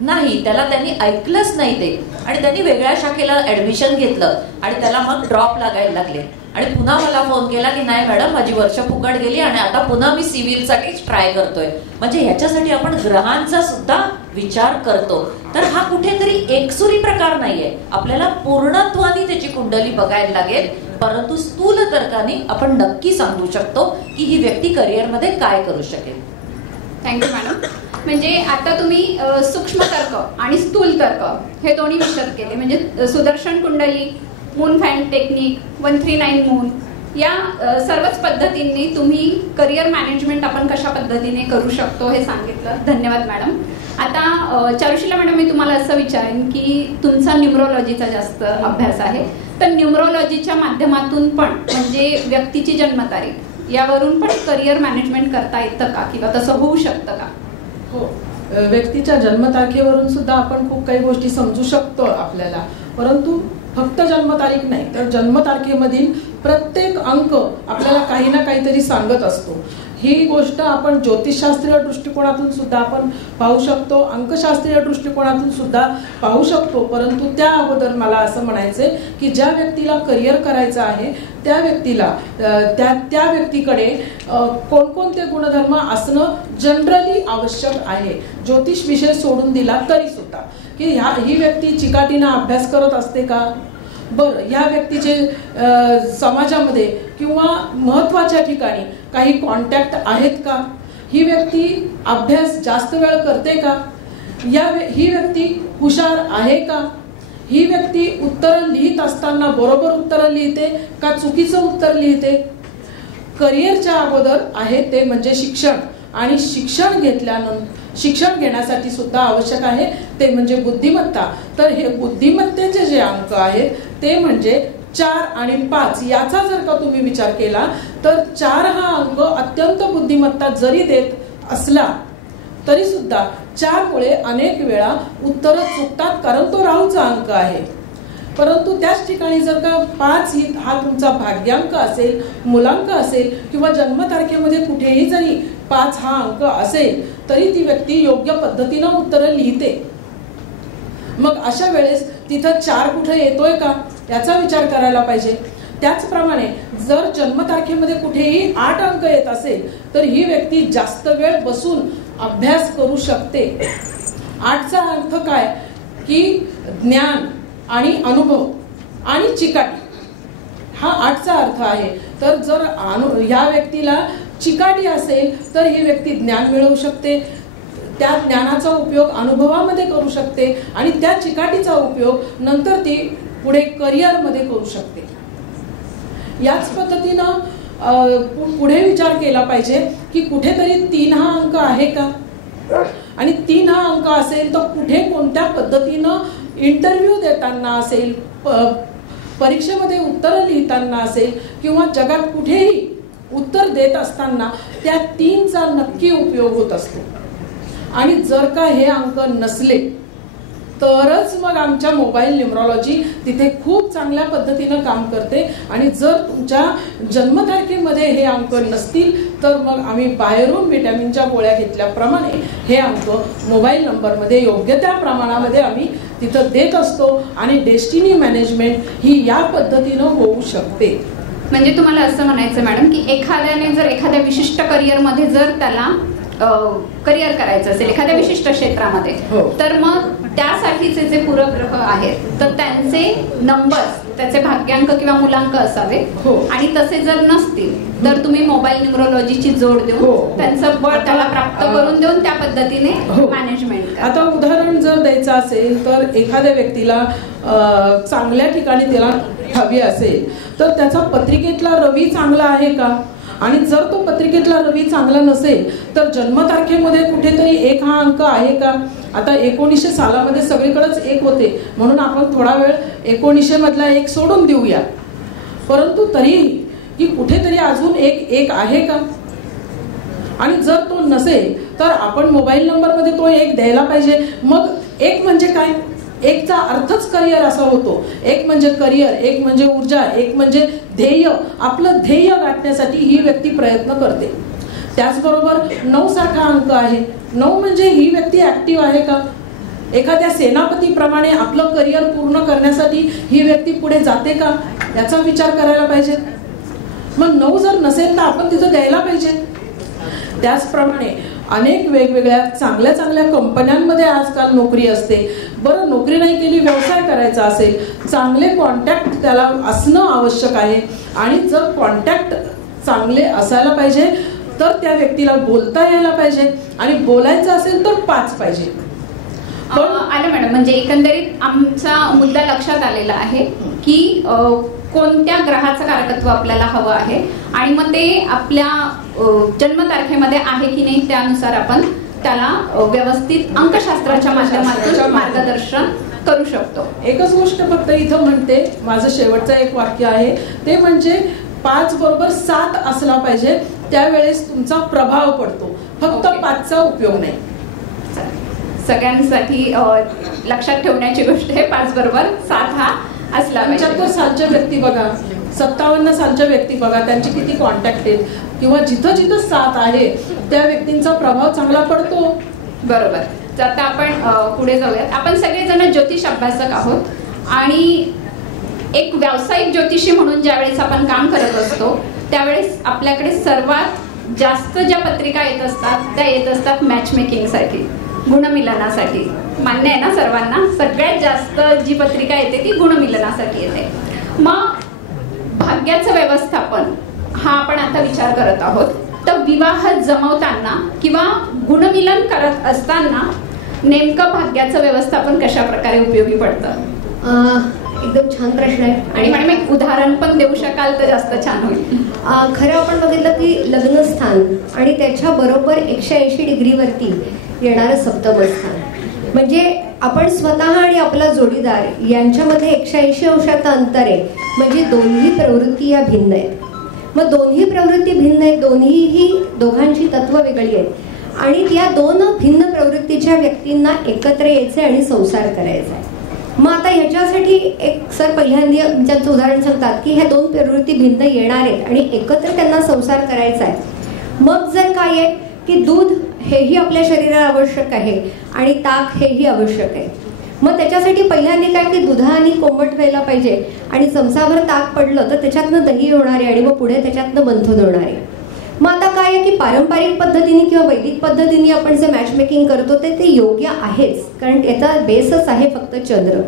नाही, त्याला त्यांनी ऐकलंच नाही ते, आणि त्यांनी वेगळ्या शाखेला ऍडमिशन घेतलं आणि त्याला मग ड्रॉप लागायला लागले. आणि पुन्हा मला फोन केला की नाही मॅडम, माझी वर्ष फुकट गेली आणि आता पुन्हा मी सिव्हिल साठीच ट्राय करतोय. म्हणजे ह्याच्यासाठी आपण ग्रहांचा सुद्धा विचार करतो. तर हा कुठेतरी एकसुरी प्रकार नाहीये, आपल्याला पूर्णत्वाने त्याची कुंडली बघायला लागेल. परंतु स्थूल तर्काने आपण नक्की सांगू शकतो की ही व्यक्ती करिअरमध्ये काय करू शकेल. Thank you madam. म्हणजे आता तुम्ही सूक्ष्म तर्क आणि स्थूल तर्क हे दोन्ही विशद केले. म्हणजे सुदर्शन कुंडली, मून फॅन टेक्निक, 139 मून, या सर्वच पद्धतींनी तुम्ही करिअर मॅनेजमेंट आपण कशा पद्धतीने करू शकतो हे सांगितलं. धन्यवाद मॅडम. आता चारुशीला मॅडम, मी तुम्हाला असं विचारेन की तुमचा न्यूमरोलॉजीचा जास्त अभ्यास आहे, तर न्यूमरोलॉजीच्या माध्यमातून पण म्हणजे व्यक्तीची जन्मतारीख यावरून पण करिअर मॅनेजमेंट करता येतं का, किंवा तसं होऊ शकतं का? हो, व्यक्तीच्या जन्मतारखेवरून सुद्धा आपण खूप काही गोष्टी समजू शकतो आपल्याला. परंतु फक्त जन्मतारीख नाही, तर जन्मतारखेमधील प्रत्येक अंक आपल्याला काही ना काहीतरी सांगत असतो. ही गोष्ट आपण ज्योतिषशास्त्रीय दृष्टिकोनातून सुद्धा आपण पाहू शकतो, अंकशास्त्रीय दृष्टिकोनातून सुद्धा पाहू शकतो. परंतु त्या अगोदर मला असं म्हणायचंय की ज्या व्यक्तीला करिअर करायचं आहे त्या व्यक्तीला त्या व्यक्तीकडे कोणकोणते गुणधर्म असणं जनरली आवश्यक आहे. ज्योतिष विषय सोडून दिला तरी सुद्धा की ही व्यक्ती चिकाटीनं अभ्यास करत असते का, बरं ह्या व्यक्तीचे समाजामध्ये किंवा महत्वाच्या ठिकाणी काही कॉन्टॅक्ट आहेत का, ही व्यक्ती अभ्यास जास्त वेळ करते का, ही व्यक्ती हुशार आहे का, ही व्यक्ती उत्तर लिहित असताना बरोबर उत्तर लिहिते का चुकीचं उत्तर लिहिते. करिअरच्या अगोदर आहे ते म्हणजे शिक्षण, आणि शिक्षण घेण्यासाठी सुद्धा आवश्यक आहे ते म्हणजे बुद्धिमत्ता. तर हे बुद्धिमत्तेचे जे अंक आहेत ते म्हणजे 4 आणि 5 याचा जर का तुम्ही विचार केला तर 4 हा अंक अत्यंत बुद्धिमत्ता जरी देत असला तरी सुद्धा 4 मुळे अनेक वेळा उत्तर चुकतात, कारण तो राहूचा अंक आहे. परंतु त्याच ठिकाणी जर का 5 हा तुमचा भाग्यांक असेल, मुलांक असेल, किंवा जन्मतारखेमध्ये कुठेही जरी 5 हा अंक असेल तरी ती व्यक्ती योग्य पद्धतीनं उत्तरं लिहिते. मग अशा वेळेस तिथं 4 कुठे येतोय का याचा विचार करायला पाहिजे. त्याचप्रमाणे जर जन्मतारखेमध्ये कुठेही 8 अंक येत असेल तर ही व्यक्ती जास्त वेळ बसून अभ्यास करू शकते. 8चा अर्थ काय की ज्ञान आणि अनुभव आणि चिकाटी, हा 8चा अर्थ आहे. तर जर ह्या व्यक्तीला चिकाटी असेल तर ही व्यक्ती ज्ञान मिळवू शकते, त्या ज्ञानाचा उपयोग अनुभवामध्ये करू शकते आणि त्या चिकाटीचा उपयोग नंतर ती पुढे करिअरमध्ये करू शकते. याच पद्धतीनं पुढे विचार केला पाहिजे की कुठेतरी 3 हा अंक आहे का, आणि 3 हा अंक असेल तर कुठे कोणत्या पद्धतीनं इंटरव्ह्यू देताना असेल, परीक्षेमध्ये उत्तर लिहिताना असेल, किंवा जगात कुठेही उत्तर देत असताना त्या 3चा नक्की उपयोग होत असतो. आणि जर का हे अंक नसले तरच मग आमच्या मोबाईल न्यूमरॉलॉजी तिथे खूप चांगल्या पद्धतीनं काम करते. आणि जर तुमच्या जन्मतारखेमध्ये हे अंक नसतील तर मग आम्ही बाहेरून व्हिटॅमिनच्या गोळ्या घेतल्याप्रमाणे हे अंक मोबाईल नंबरमध्ये योग्य त्या प्रमाणामध्ये आम्ही तिथं देत असतो. आणि डेस्टिनी मॅनेजमेंट ही या पद्धतीनं होऊ शकते. म्हणजे तुम्हाला असं म्हणायचं मॅडम की एखाद्याने जर एखाद्या विशिष्ट करिअरमध्ये जर त्याला करिअर करायचं असेल एखाद्या विशिष्ट क्षेत्रामध्ये, तर मग त्यासाठीचे जे पूरक ग्रह आहेत तर त्यांचे नंबर्स, त्याचे भाग्यांक किंवा मुलांक असावे. आणि तसे जर नसतील तर तुम्ही मोबाईल न्यूमरॉलॉजीची जोड देऊन त्यांचं बळ त्याला प्राप्त करून देऊन त्या पद्धतीने मॅनेजमेंट. आता उदाहरण जर द्यायचं असेल तर एखाद्या व्यक्तीला चांगल्या ठिकाणी त्याला हवी असेल तर त्याचा पत्रिकेतला रवी चांगला आहे का, आणि जर तो पत्रिकेतला रवी चांगला नसेल तर जन्मतारखेमध्ये कुठेतरी 1 हा अंक आहे का. आता 1900 सालामध्ये सगळीकडेच 1 होते म्हणून आपण थोडा वेळ 1900 मधला 1 सोडून देऊया, परंतु तरीही की कुठेतरी अजून 1 आहे का. आणि जर तो नसेल तर आपण मोबाईल नंबरमध्ये तो 1 द्यायला पाहिजे. मग 1 म्हणजे काय, 1चा अर्थच करिअर असा होतो. 1 म्हणजे करिअर, 1 म्हणजे ऊर्जा, 1 म्हणजे ध्येय. आपलं ध्येय गाठण्यासाठी ही व्यक्ती प्रयत्न करते. त्याचबरोबर 9 सारखा अंक आहे. 9 म्हणजे ही व्यक्ती ऍक्टिव्ह आहे का. एखाद्या सेनापतीप्रमाणे आपलं करिअर पूर्ण करण्यासाठी ही व्यक्ती पुढे जाते का, याचा विचार करायला पाहिजे. मग 9 जर नसेल तर आपण तिथं द्यायला पाहिजे. त्याचप्रमाणे अनेक वेगवेगळ्या चांगल्या चांगल्या कंपन्यांमध्ये आजकाल नोकरी असते. बरं, नोकरी नाही केली, व्यवसाय करायचा असेल, चांगले कॉन्टॅक्ट त्याला असणं आवश्यक आहे. आणि जर कॉन्टॅक्ट चांगले असायला पाहिजे तर त्या व्यक्तीला बोलता यायला पाहिजे. आणि बोलायचं असेल तर 5 पाहिजे. आलं मॅडम, म्हणजे एकंदरीत आमचा मुद्दा लक्षात आलेला आहे की कोणत्या ग्रहाचं कारकत्व आपल्याला हवं आहे आणि मग ते आपल्या जन्मतारखेमध्ये आहे की नाही त्यानुसार आपण त्याला व्यवस्थित अंकशास्त्राच्या माध्यमातून मार्गदर्शन करू शकतो. एकच गोष्ट फक्त इथं म्हणते, माझं शेवटचं एक वाक्य आहे ते म्हणजे 5 बरोबर 7 असला पाहिजे, त्यावेळेस तुमचा प्रभाव पडतो. फक्त 5चा उपयोग नाही. सगळ्यांसाठी लक्षात ठेवण्याची गोष्ट आहे 5 बरोबर 7 हा असला. 75 सालच्या व्यक्ती बघा, 57 सालच्या व्यक्ती बघा, त्यांची किती कॉन्टॅक्ट आहेत किंवा जिथं जिथं 7 आहे त्या व्यक्तींचा प्रभाव चांगला पडतो. बरोबर. तर आता आपण पुढे जाऊयात. आपण सगळेजण ज्योतिष अभ्यासक आहोत आणि एक व्यावसायिक ज्योतिषी म्हणून ज्यावेळेस आपण काम करत असतो त्यावेळेस आपल्याकडे सर्वात जास्त ज्या पत्रिका येत असतात त्या येत असतात मॅच मेकिंगसाठी, गुणमिलनासाठी. मान्य आहे ना सर्वांना, सगळ्यात जास्त जी पत्रिका येते ती गुणमिलनासाठी येते. मग भाग्याचं व्यवस्थापन हा आपण आता विचार करत आहोत. तर विवाह जमवताना किंवा गुणमिलन करत असताना नेमकं भाग्याचं व्यवस्थापन कशा प्रकारे उपयोगी पडतं? एकदम छान प्रश्न आहे. आणि मॅडम एक उदाहरण पण देऊ शकाल तर जास्त छान होईल. खरं आपण बघितलं की लग्नस्थान आणि त्याच्या बरोबर 180 डिग्रीवरती येणारं सप्तमस्थान, म्हणजे आपण स्वतः आणि आपला जोडीदार यांच्यामध्ये 180 अंशाचं अंतर आहे. म्हणजे दोन्ही प्रवृत्ती या भिन्न आहेत. मग दोन्ही प्रवृत्ती भिन्न आहेत, दोघांची तत्व वेगळी आहेत आणि या 2 भिन्न प्रवृत्तीच्या व्यक्तींना एकत्र यायचे आणि संसार करायचा आहे. मग आता ह्याच्यासाठी एक सर पहिल्यांदा त्यांचं उदाहरण सांगतात की ह्या 2 प्रवृत्ती भिन्न येणार आहेत आणि एकत्र त्यांना संसार करायचा आहे. मग जर काय आहे की दूध हेही आपल्या शरीराला आवश्यक आहे आणि ताक हेही आवश्यक आहे. मग त्याच्यासाठी पहिल्यांदा काय की दुधाने कोमट व्हायला पाहिजे आणि चमचाभर ताक पडलं तर त्याच्यातनं दही होणार आहे आणि मग पुढे त्याच्यातनं मंथन होणार आहे. मग आता काय आहे की पारंपरिक पद्धतीने किंवा वैदिक पद्धतीने आपण जे मॅच मेकिंग करतो ते योग्य आहेच, कारण त्याचा बेसच आहे फक्त चंद्र.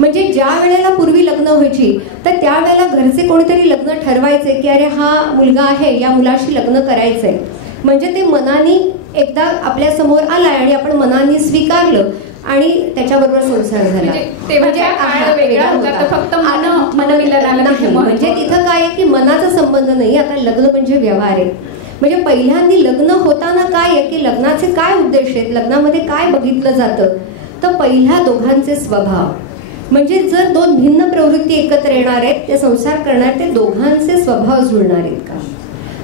म्हणजे ज्या वेळेला पूर्वी लग्न व्हायची तर त्यावेळेला घरचे कोणीतरी लग्न ठरवायचे की अरे हा मुलगा आहे, या मुलाशी लग्न करायचंय. म्हणजे ते मनाने एकदा आपल्या समोर आलाय आणि आपण मनाने स्वीकारलं आणि त्याच्याबरोबर संसार झाला. म्हणजे तिथं काय आहे की मनाचा संबंध नाही, आता लग्न म्हणजे व्यवहार आहे. म्हणजे पहिल्यांदा लग्न होताना काय आहे की लग्नाचे काय उद्देश आहेत, लग्नामध्ये काय बघितलं जातं, तर पहिल्या दोघांचे स्वभाव. म्हणजे जर 2 भिन्न प्रवृत्ती एकत्र येणार आहेत, ते संसार करणार, ते दोघांचे स्वभाव जुळणार आहेत का.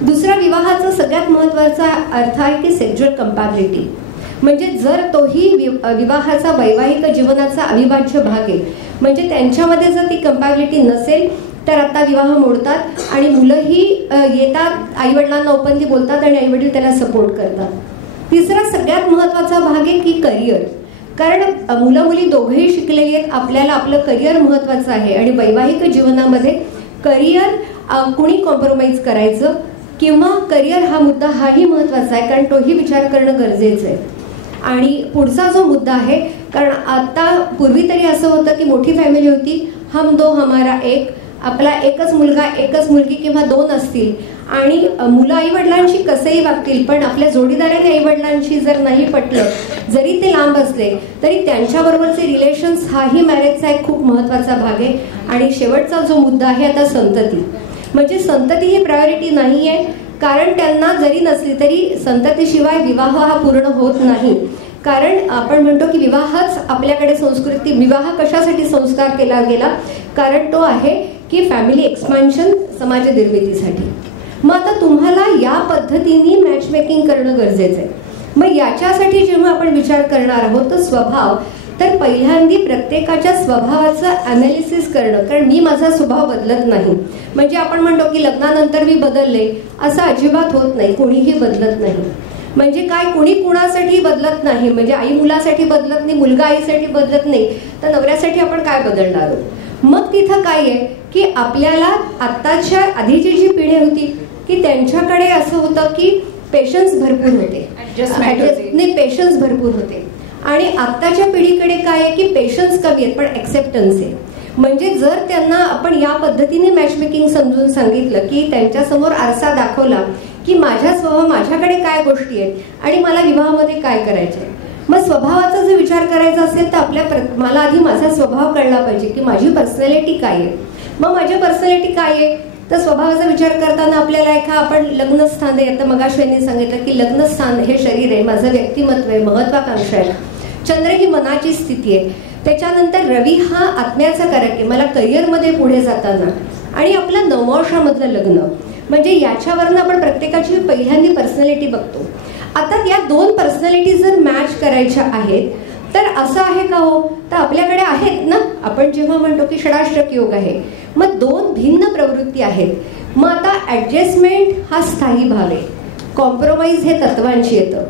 दुसरा विवाहाचा सगळ्यात महत्वाचा अर्थ आहे की सेक्झुअल कंपॅबिलिटी. म्हणजे जर तोही विवाहाचा वैवाहिक जीवनाचा अविभाज्य भाग आहे, म्हणजे त्यांच्यामध्ये जर ती कंपॅबिलिटी नसेल तर आता विवाह मोडतात आणि मुलंही येतात, आईवडिलांना ओपनली बोलतात आणि आईवडील त्याला सपोर्ट करतात. तिसरा सगळ्यात महत्त्वाचा भाग आहे की करिअर. कारण मुलं मुली दोघेही शिकलेली आहेत, आपल्याला आपलं करिअर महत्त्वाचं आहे आणि वैवाहिक जीवनामध्ये करिअर कुणी कॉम्प्रोमाइज करायचं किंवा करिअर हा मुद्दा हाही महत्त्वाचा आहे, कारण तोही विचार करणं गरजेचं आहे. आणि पुढचा जो मुद्दा आहे, कारण आता पूर्वी तरी असं होतं की मोठी फॅमिली होती, हम दो हमारा एक, आपला एकच मुलगा एकच मुलगी किंवा दोन असतील आणि मुलं आईवडिलांशी कसंही वागतील, पण आपल्या जोडीदाराने आईवडिलांशी जर नाही पटलं, जरी ते लांब असले तरी त्यांच्याबरोबरचे रिलेशन्स हाही मॅरेजचा एक खूप महत्त्वाचा भाग आहे. आणि शेवटचा जो मुद्दा आहे आता संतती, म्हणजे संतती ही प्रायोरिटी नाही आहे, कारण त्यांना जरी नसली तरी संततीशिवाय विवाह हा पूर्ण होत नाही. कारण आपण म्हणतो की विवाहच आपल्याकडे संस्कृती, विवाह कशासाठी संस्कार केला गेला, कारण तो आहे की फॅमिली एक्सपान्शन, समाज निर्मितीसाठी. मग आता तुम्हाला या पद्धतीने मॅच मेकिंग करणं गरजेचं आहे. मग याच्यासाठी जेव्हा आपण विचार करणार आहोत तर स्वभाव, तर पहिल्यांदी प्रत्येकाच्या स्वभावाचं अनालिसिस करणं, कारण मी माझा स्वभाव बदलत नाही. म्हणजे आपण म्हणतो की लग्नानंतर मी बदलले, असं अजिबात होत नाही, कोणीही बदलत नाही. म्हणजे काय, कोणी कुणासाठी बदलत नाही, म्हणजे आई मुलासाठी बदलत नाही, मुलगा आईसाठी बदलत नाही, तर नवऱ्यासाठी आपण काय बदलणार आहोत. मग तिथं काय आहे की आपल्याला आत्ताच्या आधीची जी पिढी होती की त्यांच्याकडे असं होतं की पेशन्स भरपूर होते, नाही पेशन्स भरपूर होते, आणि आत्ताच्या पिढीकडे काय आहे की पेशन्स कमी आहेत पण ऍक्सेप्टन्स आहे. म्हणजे जर त्यांना आपण या पद्धतीने मॅचमेकिंग समजून सांगितलं की त्यांच्यासमोर आरसा दाखवला की माझ्या स्वभाव, माझ्याकडे काय गोष्टी आहेत आणि मला विवाहामध्ये काय करायचे. मग स्वभावाचा जर विचार करायचा असेल तर मला आधी माझा स्वभाव कळला पाहिजे की माझी पर्सनॅलिटी काय आहे. मग माझी पर्सनॅलिटी काय आहे, तर स्वभावाचा विचार करताना आपल्याला आपण लग्नस्थान आहे, आता मगाश्वेनी सांगितलं की लग्नस्थान हे शरीर आहे, माझं व्यक्तिमत्व आहे, महत्वाकांक्षा आहे, चंद्र ही मनाची स्थिती आहे, त्याच्यानंतर रवी हा आत्म्याचा कारक आहे मला करिअरमध्ये पुढे जाताना, आणि आपलं नववर्षामधलं लग्न, म्हणजे याच्यावरनं आपण प्रत्येकाची पहिल्यांदी पर्सनॅलिटी बघतो. आता या दोन पर्सनॅलिटी जर मॅच करायच्या आहेत तर असं आहे का हो, तर आपल्याकडे आहेत ना. आपण जेव्हा म्हणतो की षडाष्टक योग आहे, मग दोन भिन्न प्रवृत्ती आहेत. मग आता ऍडजस्टमेंट हा स्थायी भाग आहे, कॉम्प्रोमाइज हे तत्वांशी येतं.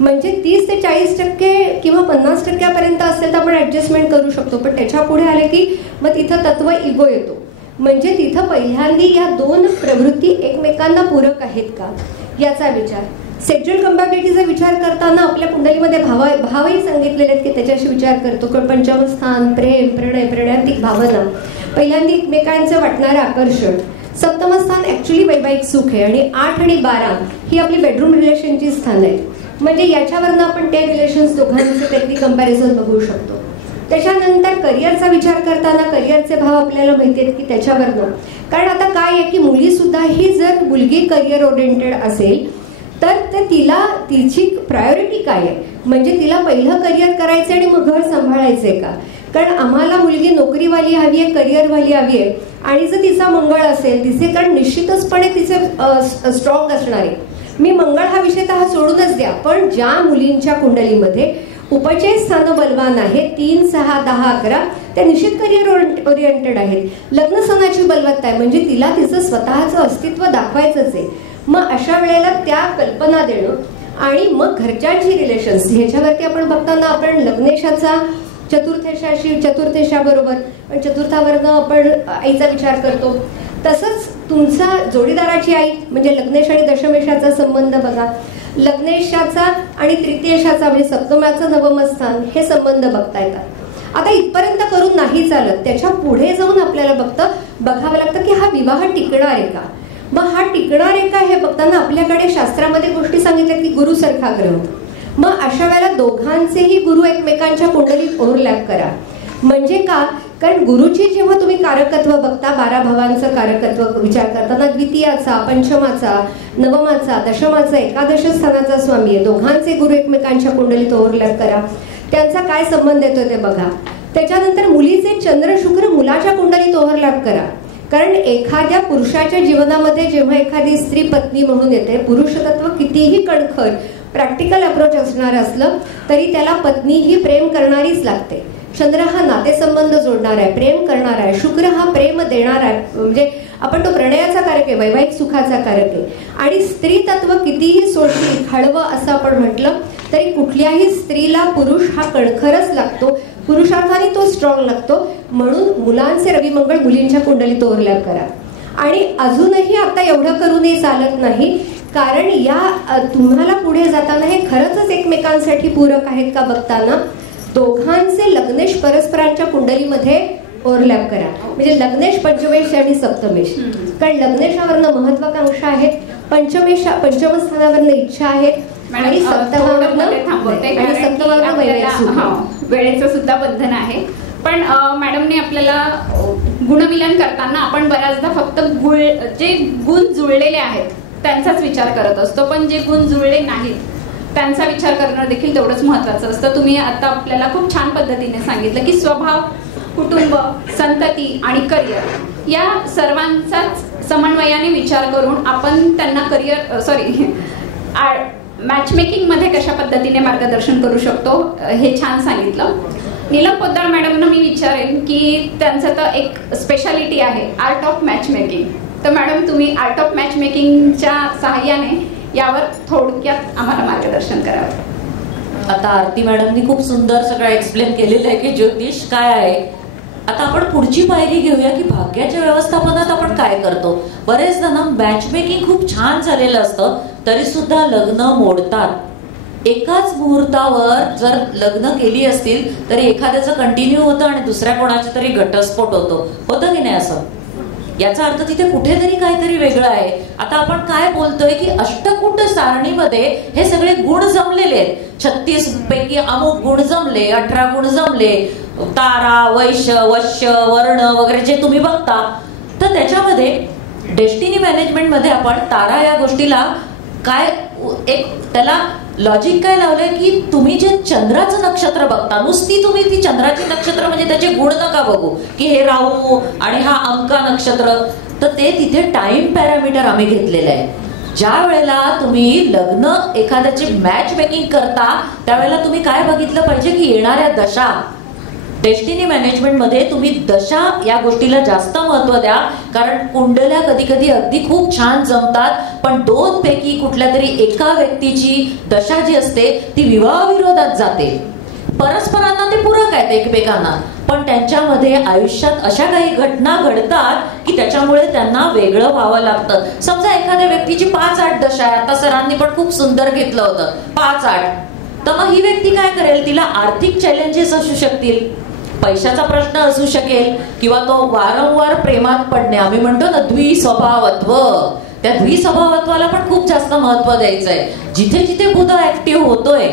म्हणजे 30 ते 40% किंवा 50% असेल तर आपण ऍडजस्टमेंट करू शकतो, पण त्याच्या पुढे आले की मग तिथं तत्व इगो येतो. म्हणजे तिथं पहिल्यांदी या दोन प्रवृत्ती एकमेकांना पूरक आहेत का याचा विचार. सेक्शुअल कंपॅबिलिटीचा विचार करताना आपल्या कुंडलीमध्ये भावही सांगितलेले आहेत की त्याच्याशी विचार करतो. पंचमस्थान प्रेम, प्रणय, प्रणयातिक भावना, पहिल्यांदी एकमेकांचं वाटणारं आकर्षण. सप्तमस्थान ऍक्च्युली वैवाहिक सुख आहे, आणि 8 आणि 12 ही आपली बेडरूम रिलेशनची स्थान आहेत. म्हणजे याच्यावरनं आपण ते रिलेशन्स दोघांचे त्यांनी कंपॅरिझन बघू शकतो. त्याच्यानंतर करिअरचा विचार करताना करिअरचे भाव आपल्याला माहिती आहेत की त्याच्यावरनं, कारण आता काय आहे की मुली सुद्धा ही जर मुलगी करिअर ओरिएंटेड असेल तर तिला तिची प्रायोरिटी काय आहे, म्हणजे तिला पहिलं करिअर करायचं आणि मग घर सांभाळायचंय का. कारण आम्हाला मुलगी नोकरीवाली हवी आहे, करिअरवाली हवी आहे, आणि जर तिचा मंगळ असेल तिचे, कारण निश्चितचपणे तिचे स्ट्रॉंग असणार आहे. मी मंगळ हा विषय तर हा सोडूनच द्या, पण ज्या मुलींच्या कुंडलीमध्ये उपचय स्थान बलवान आहे 3, 6, 10, 11 त्या निश्चित करिअर ओरिएंटेड आहेत. लग्नस्थानाची बलवत्ता आहे, म्हणजे तिला तिचं स्वतःचं अस्तित्व दाखवायचंच आहे. मग अशा वेळेला त्या कल्पना देणं आणि मग घरच्यांची रिलेशन्स ह्याच्यावरती आपण बघताना आपण लग्नेशाचा चतुर्थेशाबरोबर, पण चतुर्थावरनं आपण आईचा विचार करतो. तसंच तुमचा जोडीदाराची आई म्हणजे लग्नेश आणि दशमेशाचा संबंध बघा, लग्नेशाचा आणि तृतीयेशाचा म्हणजे सप्तमाचं नवमस्थान हे संबंध बघता येतात. आता इथपर्यंत करून नाही चालत, त्याच्या पुढे जाऊन आपल्याला बघावं लागतं की हा विवाह टिकणार आहे का. मग हा टिकणार आहे का हे बघताना आपल्याकडे शास्त्रामध्ये गोष्टी सांगितल्या की गुरुसारखा ग्रह. मग अशा वेळेला दोघांचेही गुरु एकमेकांच्या कुंडलीत ओव्हरलॅप करा. म्हणजे का, कारण गुरुची जेव्हा तुम्ही कारकत्व बघता, 12 भावांचं कारकत्व विचार करताना द्वितीयाचा, पंचमाचा, नवमाचा, दशमाचा, एकादश स्थानाचा स्वामी आहे, दोघांचे गुरु एकमेकांच्या कुंडलीत ओव्हरलॅप करा, त्यांचा काय संबंध येतो ते बघा. त्याच्यानंतर मुलीचे चंद्र शुक्र मुलाच्या कुंडलीत ओव्हरलॅप करा. कारण एखाद्या पुरुषाच्या जीवनामध्ये जेव्हा एखादी स्त्री पत्नी म्हणून येते, पुरुष तत्व कितीही कणखर प्रॅक्टिकल अप्रोच असणार असलं तरी त्याला पत्नी ही प्रेम करणारीच लागते. चंद्र हा नातेसंबंध जोडणार आहे, प्रेम करणार आहे. शुक्र हा प्रेम देणार आहे, म्हणजे आपण तो प्रणयाचा कारक आहे, वैवाहिक सुखाचा कारक आहे. आणि स्त्री तत्व कितीही सोडली हळवं असं आपण म्हटलं तरी कुठल्याही स्त्रीला पुरुष हा कणखरच लागतो, पुरुषार्थाने तो स्ट्रॉंग लागतो. म्हणून मुलांचे रविमंगळ मुलींच्या कुंडलीत ओव्हरलॅप करा. आणि अजूनही आता एवढं करूनही चालत नाही, कारण या तुम्हाला पुढे जाताना हे खरंच एकमेकांसाठी पूरक आहेत का बघताना दोघांचे लग्नेश परस्परांच्या कुंडलीमध्ये ओव्हरलॅप करा. म्हणजे लग्नेश, पंचमेश आणि सप्तमेश, कारण लग्नेशावरनं महत्वाकांक्षा आहेत, पंचम स्थानावरनं इच्छा आहेत आणि सप्तमावरनं वेळेचं सुद्धा बंधन आहे. पण मॅडमने आपल्याला गुणमिलन करताना आपण बऱ्याचदा फक्त जे गुण जुळलेले आहेत त्यांचाच विचार करत असतो, पण जे गुण जुळले नाहीत त्यांचा विचार करणं देखील तेवढंच महत्वाचं असतं. तुम्ही आता आपल्याला खूप छान पद्धतीने सांगितलं की स्वभाव, कुटुंब, संतती आणि करिअर या सर्वांचाच समन्वयाने विचार करून आपण त्यांना मॅचमेकिंग मध्ये कशा पद्धतीने मार्गदर्शन करू शकतो हे छान सांगितलं. नीलम पोद्दार मॅडमना मी विचारेन की त्यांचं तर एक स्पेशालिटी आहे आर्ट ऑफ मॅच मेकिंग. तर मॅडम तुम्ही आर्ट ऑफ मॅच मेकिंगच्या सहाय्याने यावर थोडक्यात आम्हाला मार्गदर्शन करावं. आता आरती मॅडमनी खूप सुंदर सगळं एक्सप्लेन केलेलं आहे की ज्योतिष काय आहे. आता आपण पुढची पायरी घेऊया की भाग्याच्या व्यवस्थापनात आपण काय करतो. बरेचदा ना मॅच मेकिंग खूप छान झालेलं असतं तरी सुद्धा लग्न मोडतात. एकाच मुहूर्तावर जर लग्न केली असतील तरी एखाद्याचं कंटिन्यू होतं आणि दुसऱ्या कोणाचा तरी घटस्फोट होतं की नाही असं. याचा अर्थ तिथे कुठेतरी काहीतरी वेगळं आहे. आता आपण काय बोलतोय की अष्टकूट सारणीमध्ये हे सगळे गुण जमलेले आहेत. 36 पैकी अमुक गुण जमले, 18 गुण जमले, तारा, वैश्य, वश्य, वर्ण वगैरे जे तुम्ही बघता. तर त्याच्यामध्ये डेस्टिनी मॅनेजमेंट मध्ये आपण तारा या गोष्टीला काय एक त्याला लॉजिक काय लावलंय की तुम्ही जे चंद्राचं नक्षत्र बघता, नुसती तुम्ही ती चंद्राची नक्षत्र म्हणजे त्याचे गुण नका बघू की हे राहू आणि हा अंका नक्षत्र. तर ते तिथे टाइम पॅरामीटर आम्ही घेतलेलं आहे. ज्या वेळेला तुम्ही लग्न एखाद्याची मॅच मेकिंग करता त्यावेळेला तुम्ही काय बघितलं पाहिजे की येणाऱ्या दशा. डेस्टिनी मॅनेजमेंट मध्ये तुम्ही दशा या गोष्टीला जास्त महत्व द्या, कारण कुंडल्या कधी कधी अगदी खूप छान जमतात पण 2 पैकी कुठल्या तरी एका व्यक्तीची दशा जी असते ती विवाहाविरोधात जाते. परस्परांना ते पूरक आहेत एकमेकांना, पण त्यांच्यामध्ये आयुष्यात अशा काही घटना घडतात की त्याच्यामुळे त्यांना वेगळं व्हावं लागतं. समजा एखाद्या व्यक्तीची 5-8 दशा आहे. आता सरांनी पण खूप सुंदर घेतलं होतं 5-8. तर मग ही व्यक्ती काय करेल, तिला आर्थिक चॅलेंजेस असू शकतील, पैशाचा प्रश्न असू शकेल किंवा तो वारंवार प्रेमात पडणे. आम्ही म्हणतो ना द्विस्वभावत्व, त्या द्विस्वभावत्वाला पण खूप जास्त महत्व द्यायचंय. जिथे जिथे बुध ऍक्टिव्ह होतोय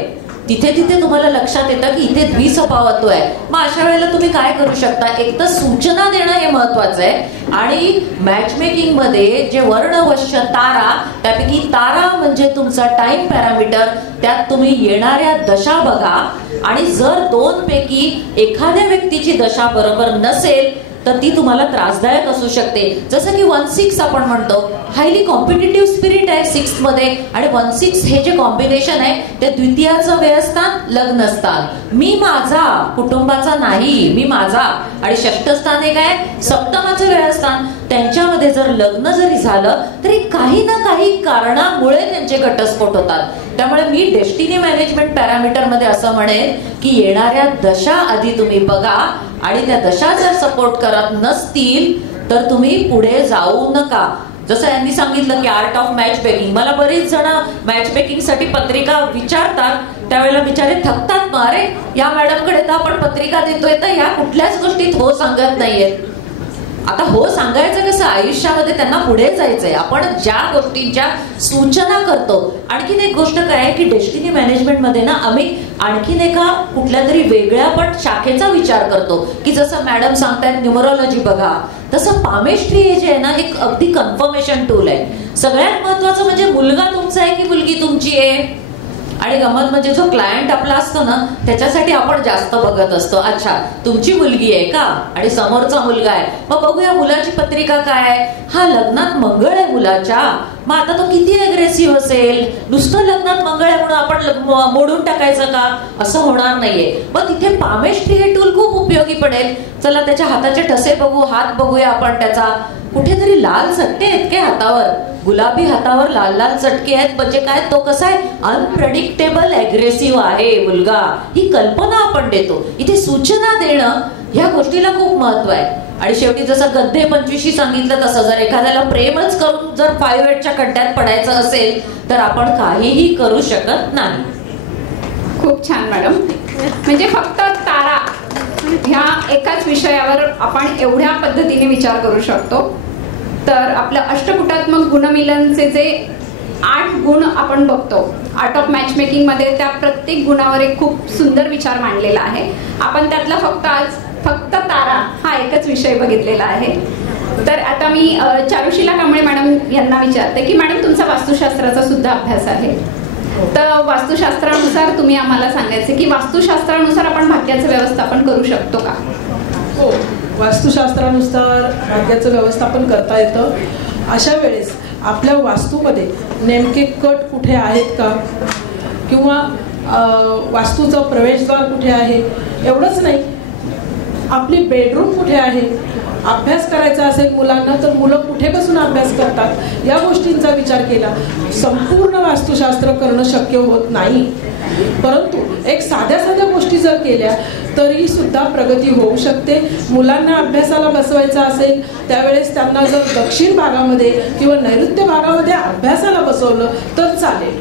तिथे तिथे तुम्हाला लक्षात येतं की इथे द्विस्वभावत्व आहे. मग अशा वेळेला तुम्ही काय करू शकता, एक तर सूचना देणं हे महत्वाचं आहे. आणि मॅच मेकिंग मध्ये जे वर्ण, वश्य, तारा, त्यापैकी तारा म्हणजे तुमचा टाइम पॅरामीटर, त्यात तुम्ही येणाऱ्या दशा बघा. आणि जर 2 पैकी एखाद्या व्यक्तीची दशा बरोबर नसेल तर ती तुम्हाला त्रासदायक असू शकते. जसं की 1-6 आपण म्हणतो, हायली कॉम्पिटिटिव्ह स्पिरिट आहे 6 मध्ये. आणि 1-6 हे जे कॉम्बिनेशन आहे ते द्वितीयाचं व्यवस्थान लग्न स्थान, मी माझा, कुटुंबाचा नाही, मी माझा. आणि 6ष्ठ स्थान हे काय, सप्तमाचं व्यवस्थान. त्यांच्यामध्ये जर लग्न जरी झालं तरी काही ना काही कारणामुळे त्यांचे घटस्फोट होतात. त्यामुळे मी डेस्टिनी मॅनेजमेंट पॅरामीटर मध्ये असं म्हणेन की येणाऱ्या दशा आधी तुम्ही बघा आणि त्या दशा जर सपोर्ट करत नसतील तर तुम्ही पुढे जाऊ नका. जसं यांनी सांगितलं की आर्ट ऑफ मॅच मेकिंग, मला बरेच जण मॅच मेकिंग साठी पत्रिका विचारतात, त्यावेळेला बिचारे थकतात. मग अरे या मॅडमकडे तर आपण पत्रिका देतोय तर ह्या कुठल्याच गोष्टीत हो सांगत नाहीयेत. आता हो सांगायचं कसं, आयुष्यामध्ये त्यांना पुढे जायचंय. आपण ज्या गोष्टींच्या सूचना करतो. आणखीन एक गोष्ट काय आहे की डेस्टिनी मॅनेजमेंट मध्ये ना आम्ही आणखीन एका कुठल्या तरी वेगळ्या पण शाखेचा विचार करतो की जसं मॅडम सांगतायत न्यूमरोलॉजी बघा, तसं पामेस्ट्री हे जे आहे ना एक अगदी कन्फर्मेशन टूल आहे. सगळ्यात महत्वाचं म्हणजे मुलगा तुमचा आहे की मुलगी तुमची आहे. आणि गमत म्हणजे जो क्लायंट आपला असतो ना त्याच्यासाठी आपण जास्त बघत असतो. अच्छा तुमची मुलगी आहे का, आणि समोरचा मुलगा आहे, मग बघूया मुलाची पत्रिका काय आहे. हा लग्नात मंगळ आहे मुलाच्या, मग आता तो किती अग्रेसिव्ह असेल. नुसतं लग्नात मंगळ आहे म्हणून आपण मोडून टाकायचं का, असं होणार नाहीये. मग तिथे पामेस्ट्री हे टूल खूप उपयोगी पडेल. चला त्याच्या हाताचे ठसे बघू, हात बघूया आपण त्याचा. कुठेतरी लाल चटके आहेत काय हातावर, गुलाबी हातावर लाल लाल चटके आहेत, म्हणजे काय, तो कसा आहे, अनप्रेडिक्टेबल अग्रेसिव्ह आहे मुलगा, ही कल्पना आपण देतो. इथे सूचना देणं ह्या गोष्टीला खूप महत्व आहे. आणि शेवटी जसं गद्धे 25 सांगितलं तसं जर एखाद्याला प्रेमच करून जर 5-8च्या खड्ड्यात पडायचं असेल तर आपण काहीही करू शकत नाही. खूप छान मॅडम. म्हणजे फक्त तारा ह्या एकाच विषयावर आपण एवढ्या पद्धतीने विचार करू शकतो. तर आपलं अष्टकुटात्मक गुणमिलनचे जे 8 गुण आपण बघतो आर्ट ऑफ मॅच मेकिंग मध्ये, त्या प्रत्येक गुणावर एक खूप सुंदर विचार मांडलेला आहे. आपण त्यातला फक्त तारा हा एकच विषय बघितलेला आहे. तर आता मी चारुशीला कांबळे मॅडम यांना विचारते की मॅडम तुमचा वास्तुशास्त्राचा सुद्धा अभ्यास आहे, तर वास्तुशास्त्रानुसार तुम्ही आम्हाला सांगायचे की वास्तुशास्त्रानुसार आपण भाग्याचं व्यवस्थापन करू शकतो का? हो, वास्तुशास्त्रानुसार भाग्याचं व्यवस्थापन करता येतं. अशा वेळेस आपल्या वास्तूमध्ये नेमके कट कुठे आहेत का, किंवा वास्तूचं प्रवेशद्वार कुठे आहे, एवढंच नाही आपली बेडरूम कुठे आहे. अभ्यास करायचा असेल मुलांना तर मुलं कुठे बसून अभ्यास करतात, या गोष्टींचा विचार केला. संपूर्ण वास्तुशास्त्र करणं शक्य होत नाही, परंतु एक साध्या गोष्टी जर केल्या तरी सुद्धा प्रगती होऊ शकते. मुलांना अभ्यासाला बसवायचा असेल त्यावेळेस त्यांना जर दक्षिण भागामध्ये किंवा नैऋत्य भागामध्ये अभ्यासाला बसवलं तर चालेल.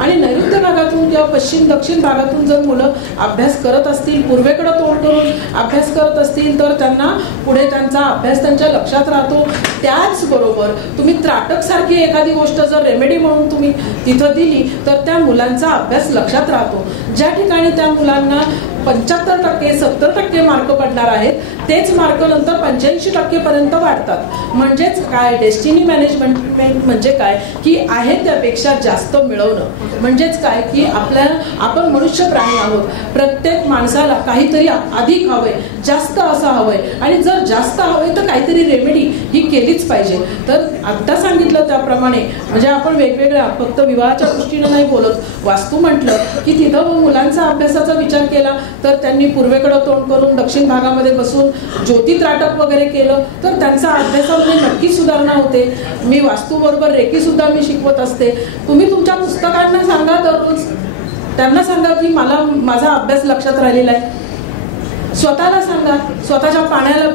आणि नैऋत्य भागातून किंवा पश्चिम दक्षिण भागातून जर मुलं अभ्यास करत असतील, पूर्वेकडे तोंड करून अभ्यास करत असतील तर त्यांना पुढे त्यांचा अभ्यास त्यांच्या लक्षात राहतो. त्याचबरोबर तुम्ही त्राटक सारखी एखादी गोष्ट जर रेमेडी म्हणून तुम्ही तिथं दिली तर त्या मुलांचा अभ्यास लक्षात राहतो. ज्या ठिकाणी त्या मुलांना 75% 70% मार्क पडणार आहेत तेच मार्क नंतर 85% पर्यंत वाढतात. म्हणजेच काय, डेस्टिनी मॅनेजमेंट म्हणजे काय की आहे त्यापेक्षा जास्त मिळवणं. म्हणजेच काय की आपण मनुष्य प्राणी आहोत, प्रत्येक माणसाला काहीतरी अधिक हवंय, जास्त असं हवंय, आणि जर जास्त हवंय तर काहीतरी रेमेडी ही केलीच पाहिजे. तर आता सांगितलं त्याप्रमाणे म्हणजे आपण वेगवेगळ्या फक्त विवाहाच्या दृष्टीनं नाही बोलत. वास्तू म्हटलं की तिथं मुलांचा अभ्यासाचा विचार केला तर त्यांनी पूर्वेकडे तोंड करून दक्षिण भागामध्ये बसून ज्योतित्राटक वगैरे केलं तर त्यांचा अभ्यासामध्ये नक्की सुधारणा होते. मी वास्तूबरोबर रेकी सुद्धा मी शिकवत असते. तुम्ही तुमच्या पुस्तकांना सांगा, दररोज त्यांना सांगा की मला माझा अभ्यास लक्षात राहिलेला आहे. स्वतःला सांगा, स्वतःच्या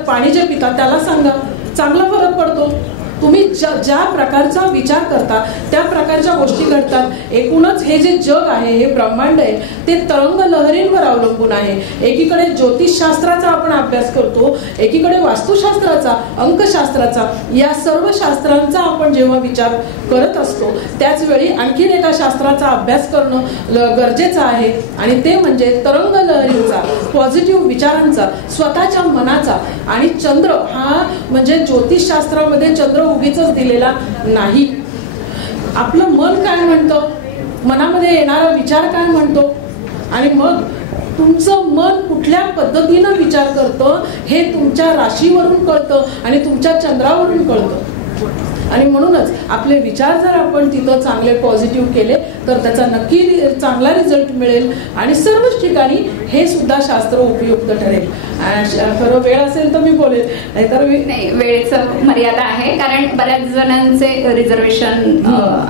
पाणी जे पितात त्याला सांगा, चांगला फरक पडतो. तुम्ही ज्या प्रकारचा विचार करता त्या प्रकारच्या गोष्टी घडतात. एकूणच हे जे जग आहे, हे ब्रह्मांड आहे, ते तरंग लहरींवर अवलंबून आहे. एकीकडे ज्योतिषशास्त्राचा आपण अभ्यास करतो, एकीकडे वास्तुशास्त्राचा, अंकशास्त्राचा, या सर्व शास्त्रांचा आपण जेव्हा विचार करत असतो त्याच वेळी आणखीन एका शास्त्राचा अभ्यास करणं गरजेचं आहे, आणि ते म्हणजे तरंग लहरींचा, पॉझिटिव्ह विचारांचा, स्वतःच्या मनाचा. आणि चंद्र हा म्हणजे ज्योतिषशास्त्रामध्ये चंद्र उगीच दिलेला नाही. आपलं मन काय म्हणतं, मनामध्ये येणारा विचार काय म्हणतो, आणि मग तुमचं मन कुठल्या पद्धतीनं विचार करतं हे तुमच्या राशीवरून कळतं आणि तुमच्या चंद्रावरून कळतं. आणि म्हणूनच आपले विचार जर आपण तिथं चांगले पॉझिटिव्ह केले तर त्याचा नक्की चांगला रिझल्ट मिळेल, आणि सर्वच ठिकाणी हे सुद्धा शास्त्र उपयुक्त ठरेल. खरं वेळ असेल तर मी बोलेल, नाहीतर नाही, वेळेचं मर्यादा आहे कारण बऱ्याच जणांचे रिझर्वेशन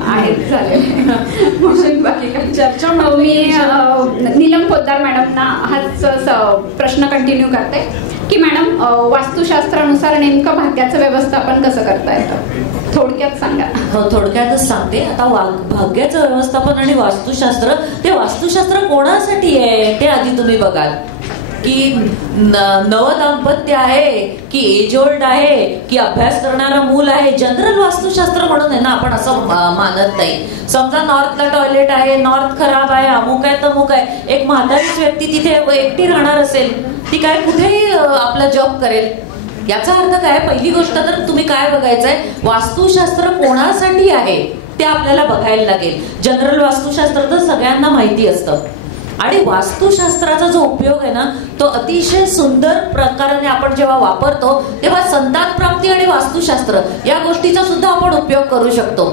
आहेत झाले. बाकी काही चर्चा मी नीलम पोद्दार मॅडमना हाच प्रश्न कंटिन्यू करते की मॅडम वास्तुशास्त्रानुसार नेमकं भाग्याचं व्यवस्थापन कसं करता येतं, थोडक्यात सांगा. हो, थोडक्यातच सांगते. आता भाग्याचं व्यवस्थापन आणि वास्तुशास्त्र, ते वास्तुशास्त्र कोणासाठी आहे ते आधी तुम्ही बघाल. की नव दाम्पत्य आहे की एज ओल्ड आहे की अभ्यास करणारा मूल आहे. जनरल वास्तुशास्त्र म्हणून आहे ना, आपण असं मानत नाही. समजा नॉर्थला टॉयलेट आहे, नॉर्थ खराब आहे, अमुक आहे तमुक आहे, एक म्हातारीच व्यक्ती तिथे एकटी राहणार असेल, ती काय कुठेही आपला जॉब करेल. याचा अर्थ काय, पहिली गोष्ट तर तुम्ही काय बघायचंय, वास्तुशास्त्र कोणासाठी आहे ते आपल्याला बघायला लागेल. जनरल वास्तुशास्त्र तर सगळ्यांना माहिती असतं आणि वास्तुशास्त्राचा जो उपयोग आहे ना तो अतिशय सुंदर प्रकाराने आपण जेव्हा वापरतो तेव्हा संतान प्राप्ती आणि वास्तुशास्त्र या गोष्टीचा सुद्धा आपण उपयोग करू शकतो.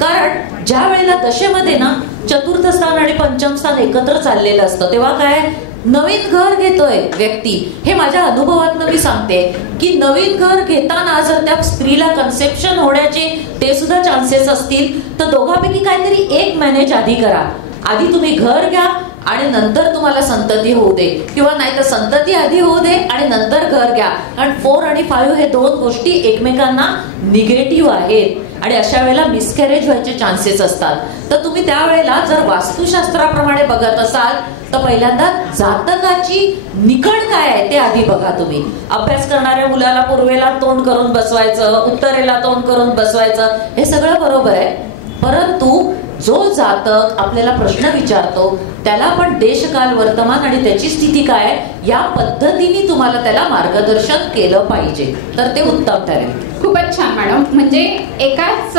कारण ज्या वेळेला दशेमध्ये ना चतुर्थ स्थान आणि पंचम स्थान एकत्र चाललेलं असतं तेव्हा काय नवीन घर घेतोय व्यक्ती. हे माझ्या अनुभवातनं मी सांगते की नवीन घर घेताना जर त्या स्त्रीला कन्सेप्शन होण्याचे ते सुद्धा चान्सेस असतील तर दोघांपैकी काहीतरी एक मॅनेज आधी करा. आधी तुम्ही घर घ्या आणि नंतर तुम्हाला संतती होऊ दे, किंवा नाही तर संतती आधी होऊ दे आणि नंतर घर घ्या. कारण 4 आणि 5 हे दोन गोष्टी एकमेकांना निगेटिव्ह आहेत आणि अशा वेळेला मिसकॅरेज व्हायचे चान्सेस असतात. तर तुम्ही त्यावेळेला जर वास्तुशास्त्राप्रमाणे बघत असाल तर पहिल्यांदा जातकाची निकड काय आहे ते आधी बघा. तुम्ही अभ्यास करणाऱ्या मुलाला पूर्वेला तोंड करून बसवायचं, उत्तरेला तोंड करून बसवायचं, हे सगळं बरोबर आहे. परंतु जो जातक आपल्याला प्रश्न विचारतो त्याला आपण देशकाल वर्तमान आणि त्याची स्थिती काय या पद्धतीने तुम्हाला त्याला मार्गदर्शन केलं पाहिजे तर ते उत्तम ठरेल. खूपच छान मॅडम. म्हणजे एकाच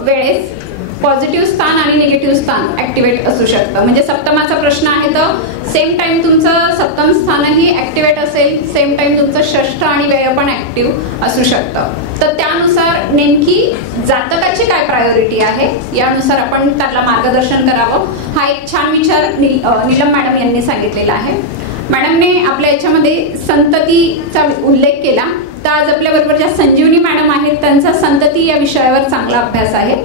वेळेस पॉझिटिव्ह स्थान आणि निगेटिव्ह स्थान ऍक्टिव्हेट असू शकतं. म्हणजे सप्तमाचा प्रश्न आहे तर सेम टाइम तुमचं सप्तम स्थानही ऍक्टिव्हेट असेल, सेम टाइम तुमचं षष्ठ आणि व्यय पण ऍक्टिव्ह असू शकतं. तर त्यानुसार नेमकी जातकाची काय प्रायोरिटी आहे यानुसार आपण त्याला मार्गदर्शन करावं. हा एक छान विचार नीलम मॅडम यांनी सांगितलेला आहे. मॅडमने आपल्या याच्यामध्ये संततीचा उल्लेख केला. तर आज आपल्या बरोबर ज्या संजीवनी मॅडम आहेत त्यांचा संतती या विषयावर चांगला अभ्यास आहे.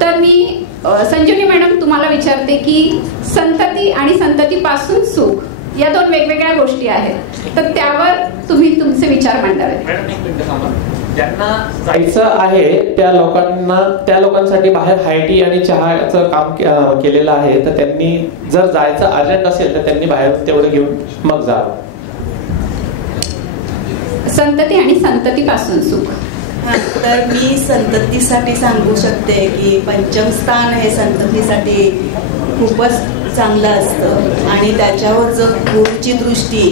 तर मी संजीवनी मॅडम तुम्हाला विचारते की संतती आणि संततीपासून सुख या दोन वेगवेगळ्या गोष्टी आहेत तर त्यावर तुम्ही तुमचे विचार मांडावे. ज्यांना जायचं आहे त्या लोकांसाठी बाहेर हायटी आणि चहाचं काम केलेलं आहे तर त्यांनी जर जायचं अर्जंट असेल तर त्यांनी बाहेर तेवढं घेऊन मग जावं. संतती आणि संततीपासून सुख. तर मी संततीसाठी सांगू शकते की पंचम स्थान हे संततीसाठी खूपच चांगलं असतं आणि त्याच्यावर जर गुरुची दृष्टी,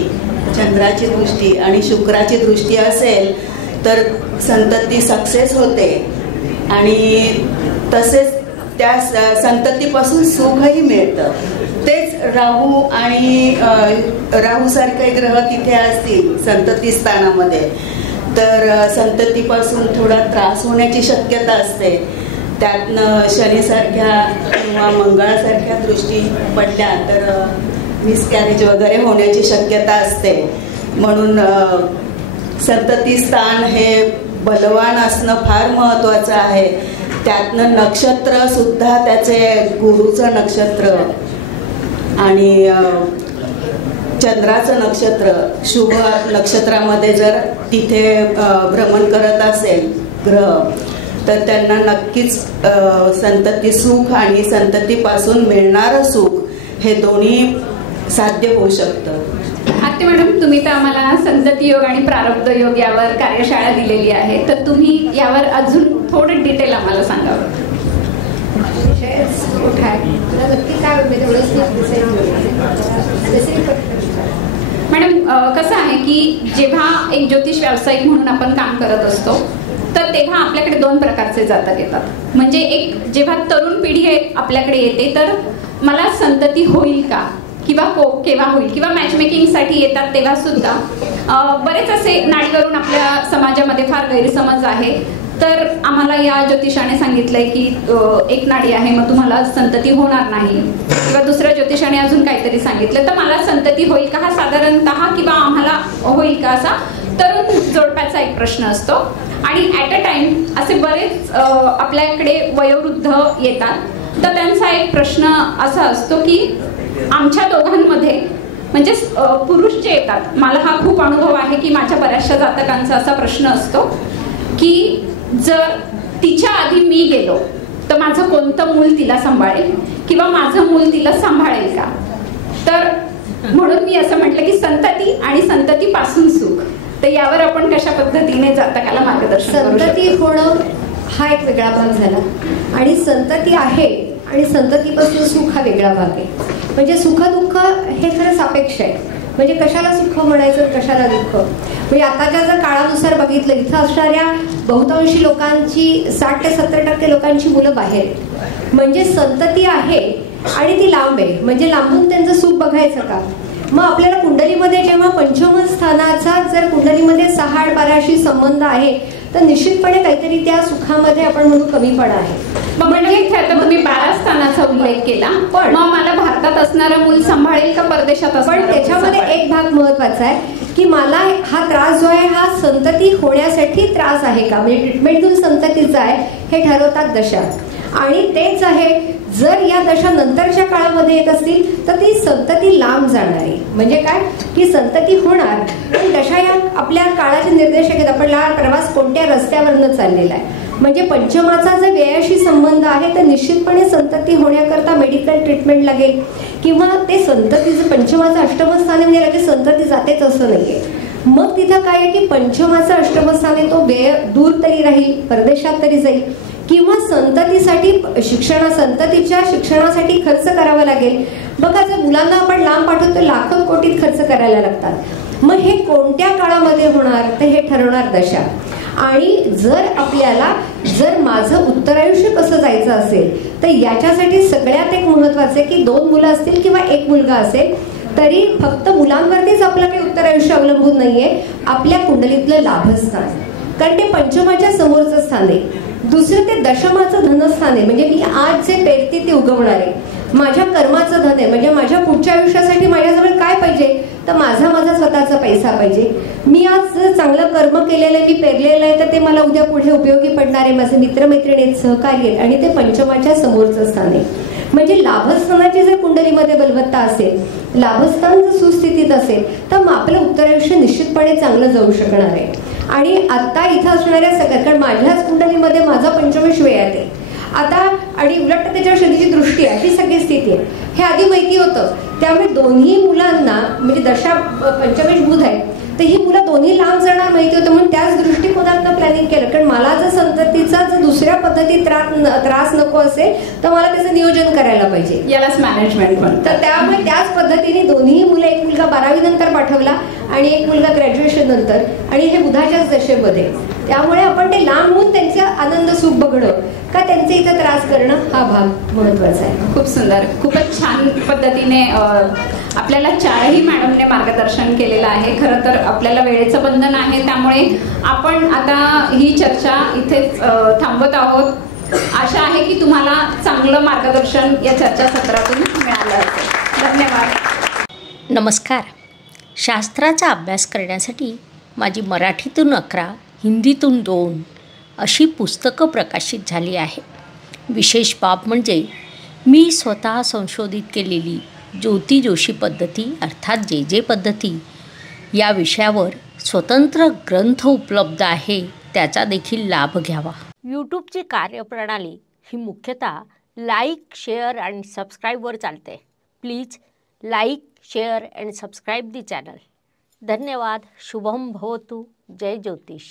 चंद्राची दृष्टी आणि शुक्राची दृष्टी असेल तर संतती सक्सेस होते आणि तसेच त्या संततीपासून सुखही मिळतं. तेच राहू आणि राहूसारखे ग्रह तिथे असतील संतती स्थानामध्ये तर संततीपासून थोडा त्रास होण्याची शक्यता असते. त्यातनं शनीसारख्या किंवा मंगळासारख्या दृष्टी पडल्या तर मिसकॅरेज वगैरे होण्याची शक्यता असते. म्हणून संतती स्थान हे बलवान असणं फार महत्वाचं आहे. त्यातनं नक्षत्र सुद्धा त्याचे गुरुचं नक्षत्र आणि चंद्राचं नक्षत्र शुभ नक्षत्रामध्ये जर तिथे भ्रमण करत असेल ग्रह तर त्यांना नक्कीच संतती सुख आणि संततीपासून मिळणारं सुख हे दोन्ही साध्य होऊ शकतं. आत्ते मॅडम तुम्ही तर आम्हाला संतती योग आणि प्रारब्ध योग यावर कार्यशाळा दिलेली आहे तर तुम्ही यावर अजून थोडं डिटेल आम्हाला सांगावं. मॅडम कसं आहे की जेव्हा एक ज्योतिष व्यावसायिक म्हणून आपण काम करत असतो तर तेव्हा आपल्याकडे 2 प्रकारचे जातक येतात. म्हणजे एक जेव्हा तरुण पिढी आपल्याकडे येते तर मला संतती होईल का किंवा केव्हा होईल किंवा मॅचमेकिंगसाठी येतात तेव्हा सुद्धा बरेच असे नाडीवरून आपल्या समाजामध्ये फार गैरसमज आहे. तर आम्हाला या ज्योतिषाने सांगितलंय की एक नाडी आहे मग तुम्हाला संतती होणार नाही किंवा दुसऱ्या ज्योतिषाने अजून काहीतरी सांगितलं तर मला संतती होईल का हा साधारणतः किंवा आम्हाला होईल का असा तरुण जोडप्याचा एक प्रश्न असतो. आणि ऍट अ टाइम असे बरेच आपल्याकडे वयोवृद्ध येतात तर त्यांचा एक प्रश्न असा असतो की आमच्या दोघांमध्ये म्हणजे पुरुष जे येतात मला हा खूप अनुभव आहे की माझ्या बऱ्याचशा जातकांचा असा प्रश्न असतो की जर तिच्या आधी मी गेलो तर माझं कोणतं मूल तिला सांभाळेल किंवा माझं मूल तिला सांभाळेल का. तर म्हणून मी असं म्हटलं की संतती आणि संततीपासून सुख. तर यावर आपण कशा पद्धतीने जातकाला मार्गदर्शन करू शकतो. संतती होणं हा एक वेगळा भाग झाला आणि संतती आहे आणि संततीपासून सुख हा वेगळा भाग आहे. म्हणजे सुख दुःख हे खरं सापेक्ष आहे. म्हणजे कशाला सुख म्हणायचं कशाला दुःख. म्हणजे आताच्या जर काळानुसार बघितलं इथं असणाऱ्या बहुतांशी लोकांची 60 ते 70% लोकांची मुलं बाहेर आहेत म्हणजे संतती आहे आणि ती लांब आहे, म्हणजे लांबून त्यांचं सुख बघायचं का? मग आपल्याला कुंडलीमध्ये जेव्हा पंचम स्थानाचा जर कुंडलीमध्ये 6-12शी संबंध आहे तर निश्चितपणे काहीतरी त्या सुखामध्ये आपण म्हणू कमीपणा आहे. म्हणजे आता तुम्ही 12 स्थानाचा उल्लेख केला, पण मग मला भारतात असणारं मूल सांभाळेल का परदेशात असणारं? पण त्याच्यामध्ये एक भाग महत्वाचा आहे की मला हा त्रास जो आहे हा संतती होण्यासाठी त्रास आहे का, म्हणजे ट्रीटमेंटतून संततीचा आहे हे ठरवतात दशा. आणि तेच आहे जर या दशा नंतरच्या काळामध्ये येत असतील तर ती संतती लांब जाणार आहे. म्हणजे काय की संतती होणार पण दशा या आपल्या काळाचे निर्देशक आहेत. आपला प्रवास कोणत्या रस्त्यावरनं चाललेला आहे. म्हणजे पंचमाचा जर व्ययाशी संबंध आहे तर निश्चितपणे संतती होण्याकरता मेडिकल ट्रीटमेंट लागेल किंवा ते संततीचं पंचमाचं अष्टमस्थान म्हणजे लगेच संतती जातेच असं नाहीये. मग तिथं काय आहे की पंचमाचं अष्टमस्थान आहे तो व्यय दूर तरी राहील, परदेशात तरी जाईल किंवा संततीसाठी संततीच्या शिक्षणासाठी खर्च करावा लागेल. बघा जर मुलांना आपण लांब पाठवतो लाखो कोटीत खर्च करायला लागतात. मग हे कोणत्या काळामध्ये होणार तर हे ठरवणार दशा. आणि जर माझं उत्तरायुष्य कसं जायचं असेल तर याच्यासाठी सगळ्यात एक महत्वाचं आहे की 2 मुलं असतील किंवा 1 मुलगा असेल तरी फक्त मुलांवरतीच आपलं काही उत्तरायुष्य अवलंबून नाहीये. आपल्या कुंडलीतलं लाभस्थान, कारण ते पंचमाच्या समोरचं स्थान आहे. दुसरं ते दशमाचं धनस्थान आहे, म्हणजे मी आज जे पेरते ते उगवणार आहे. माझ्या कर्माचं धन आहे, म्हणजे माझ्या पुढच्या आयुष्यासाठी माझ्याजवळ काय पाहिजे तर माझा स्वतःचा पैसा पाहिजे. मी आज जर चांगलं कर्म केलेलं आहे, मी पेरलेलं आहे तर ते मला उद्या पुढे उपयोगी पडणार आहे. माझे मित्रमैत्रिणी आहेत, सहकारी आहेत आणि ते पंचमाच्या समोरचं स्थान आहे. म्हणजे लाभस्थानाची जर कुंडलीमध्ये बलवत्ता असेल, लाभस्थान जर सुस्थितीत असेल तर मग आपलं उत्तरायुष्य निश्चितपणे चांगलं जाऊ शकणार आहे. आणि आता इथं असणाऱ्या सगळ्या, कारण माझ्याच कुंडलीमध्ये माझा पंचमेश व्ययात आहे आता आणि उलट त्याच्यावर शनीची दृष्टी आहे, अशी सगळी स्थिती आहे. हे आधी माहिती होतं. त्यामुळे दोन्ही मुलांना म्हणजे दशा पंचमेश बुध आहे तर ही मुलं दोन्ही लांब जाणार माहिती होतं. म्हणून त्याच दृष्टिकोनातनं प्लॅनिंग केलं. कारण मला जर संततीचा जर दुसऱ्या पद्धतीत त्रास नको असेल तर मला त्याचं नियोजन करायला पाहिजे, यालाच मॅनेजमेंट म्हणतात. तर त्यामुळे त्याच पद्धतीने दोन्ही मुलं, एक मुलगा 12वी नंतर पाठवला आणि एक मुलगा ग्रॅज्युएशन नंतर, आणि हे बुधाच्याच दशेमध्ये. त्यामुळे आपण ते लांब होऊन त्यांचे आनंद सुख बघणं का त्यांचे इथं त्रास करणं हा भाग महत्वाचा आहे. खूप सुंदर, खूपच छान पद्धतीने आपल्याला 4ही मॅडमने मार्गदर्शन केलेलं आहे. खरं तर आपल्याला वेळेचं बंधन आहे त्यामुळे आपण आता ही चर्चा इथेच थांबवत आहोत. आशा आहे की तुम्हाला चांगलं मार्गदर्शन या चर्चासत्रातून मिळालं असेल. धन्यवाद. नमस्कार. शास्त्राचा अभ्यास करण्यासाठी माझी मराठीतून 11, हिंदीतून 2 अशी पुस्तकं प्रकाशित झाली आहे. विशेष बाब म्हणजे मी स्वतः संशोधित केलेली ज्योती जोशी पद्धती अर्थात जे पद्धती या विषयावर स्वतंत्र ग्रंथ उपलब्ध आहे, त्याचा देखील लाभ घ्यावा. यूट्यूबची कार्यप्रणाली ही मुख्यतः लाईक, शेअर आणि सबस्क्राईबवर चालते. Please like, share and subscribe the channel. धन्यवाद. शुभम भवतु. जय ज्योतिष.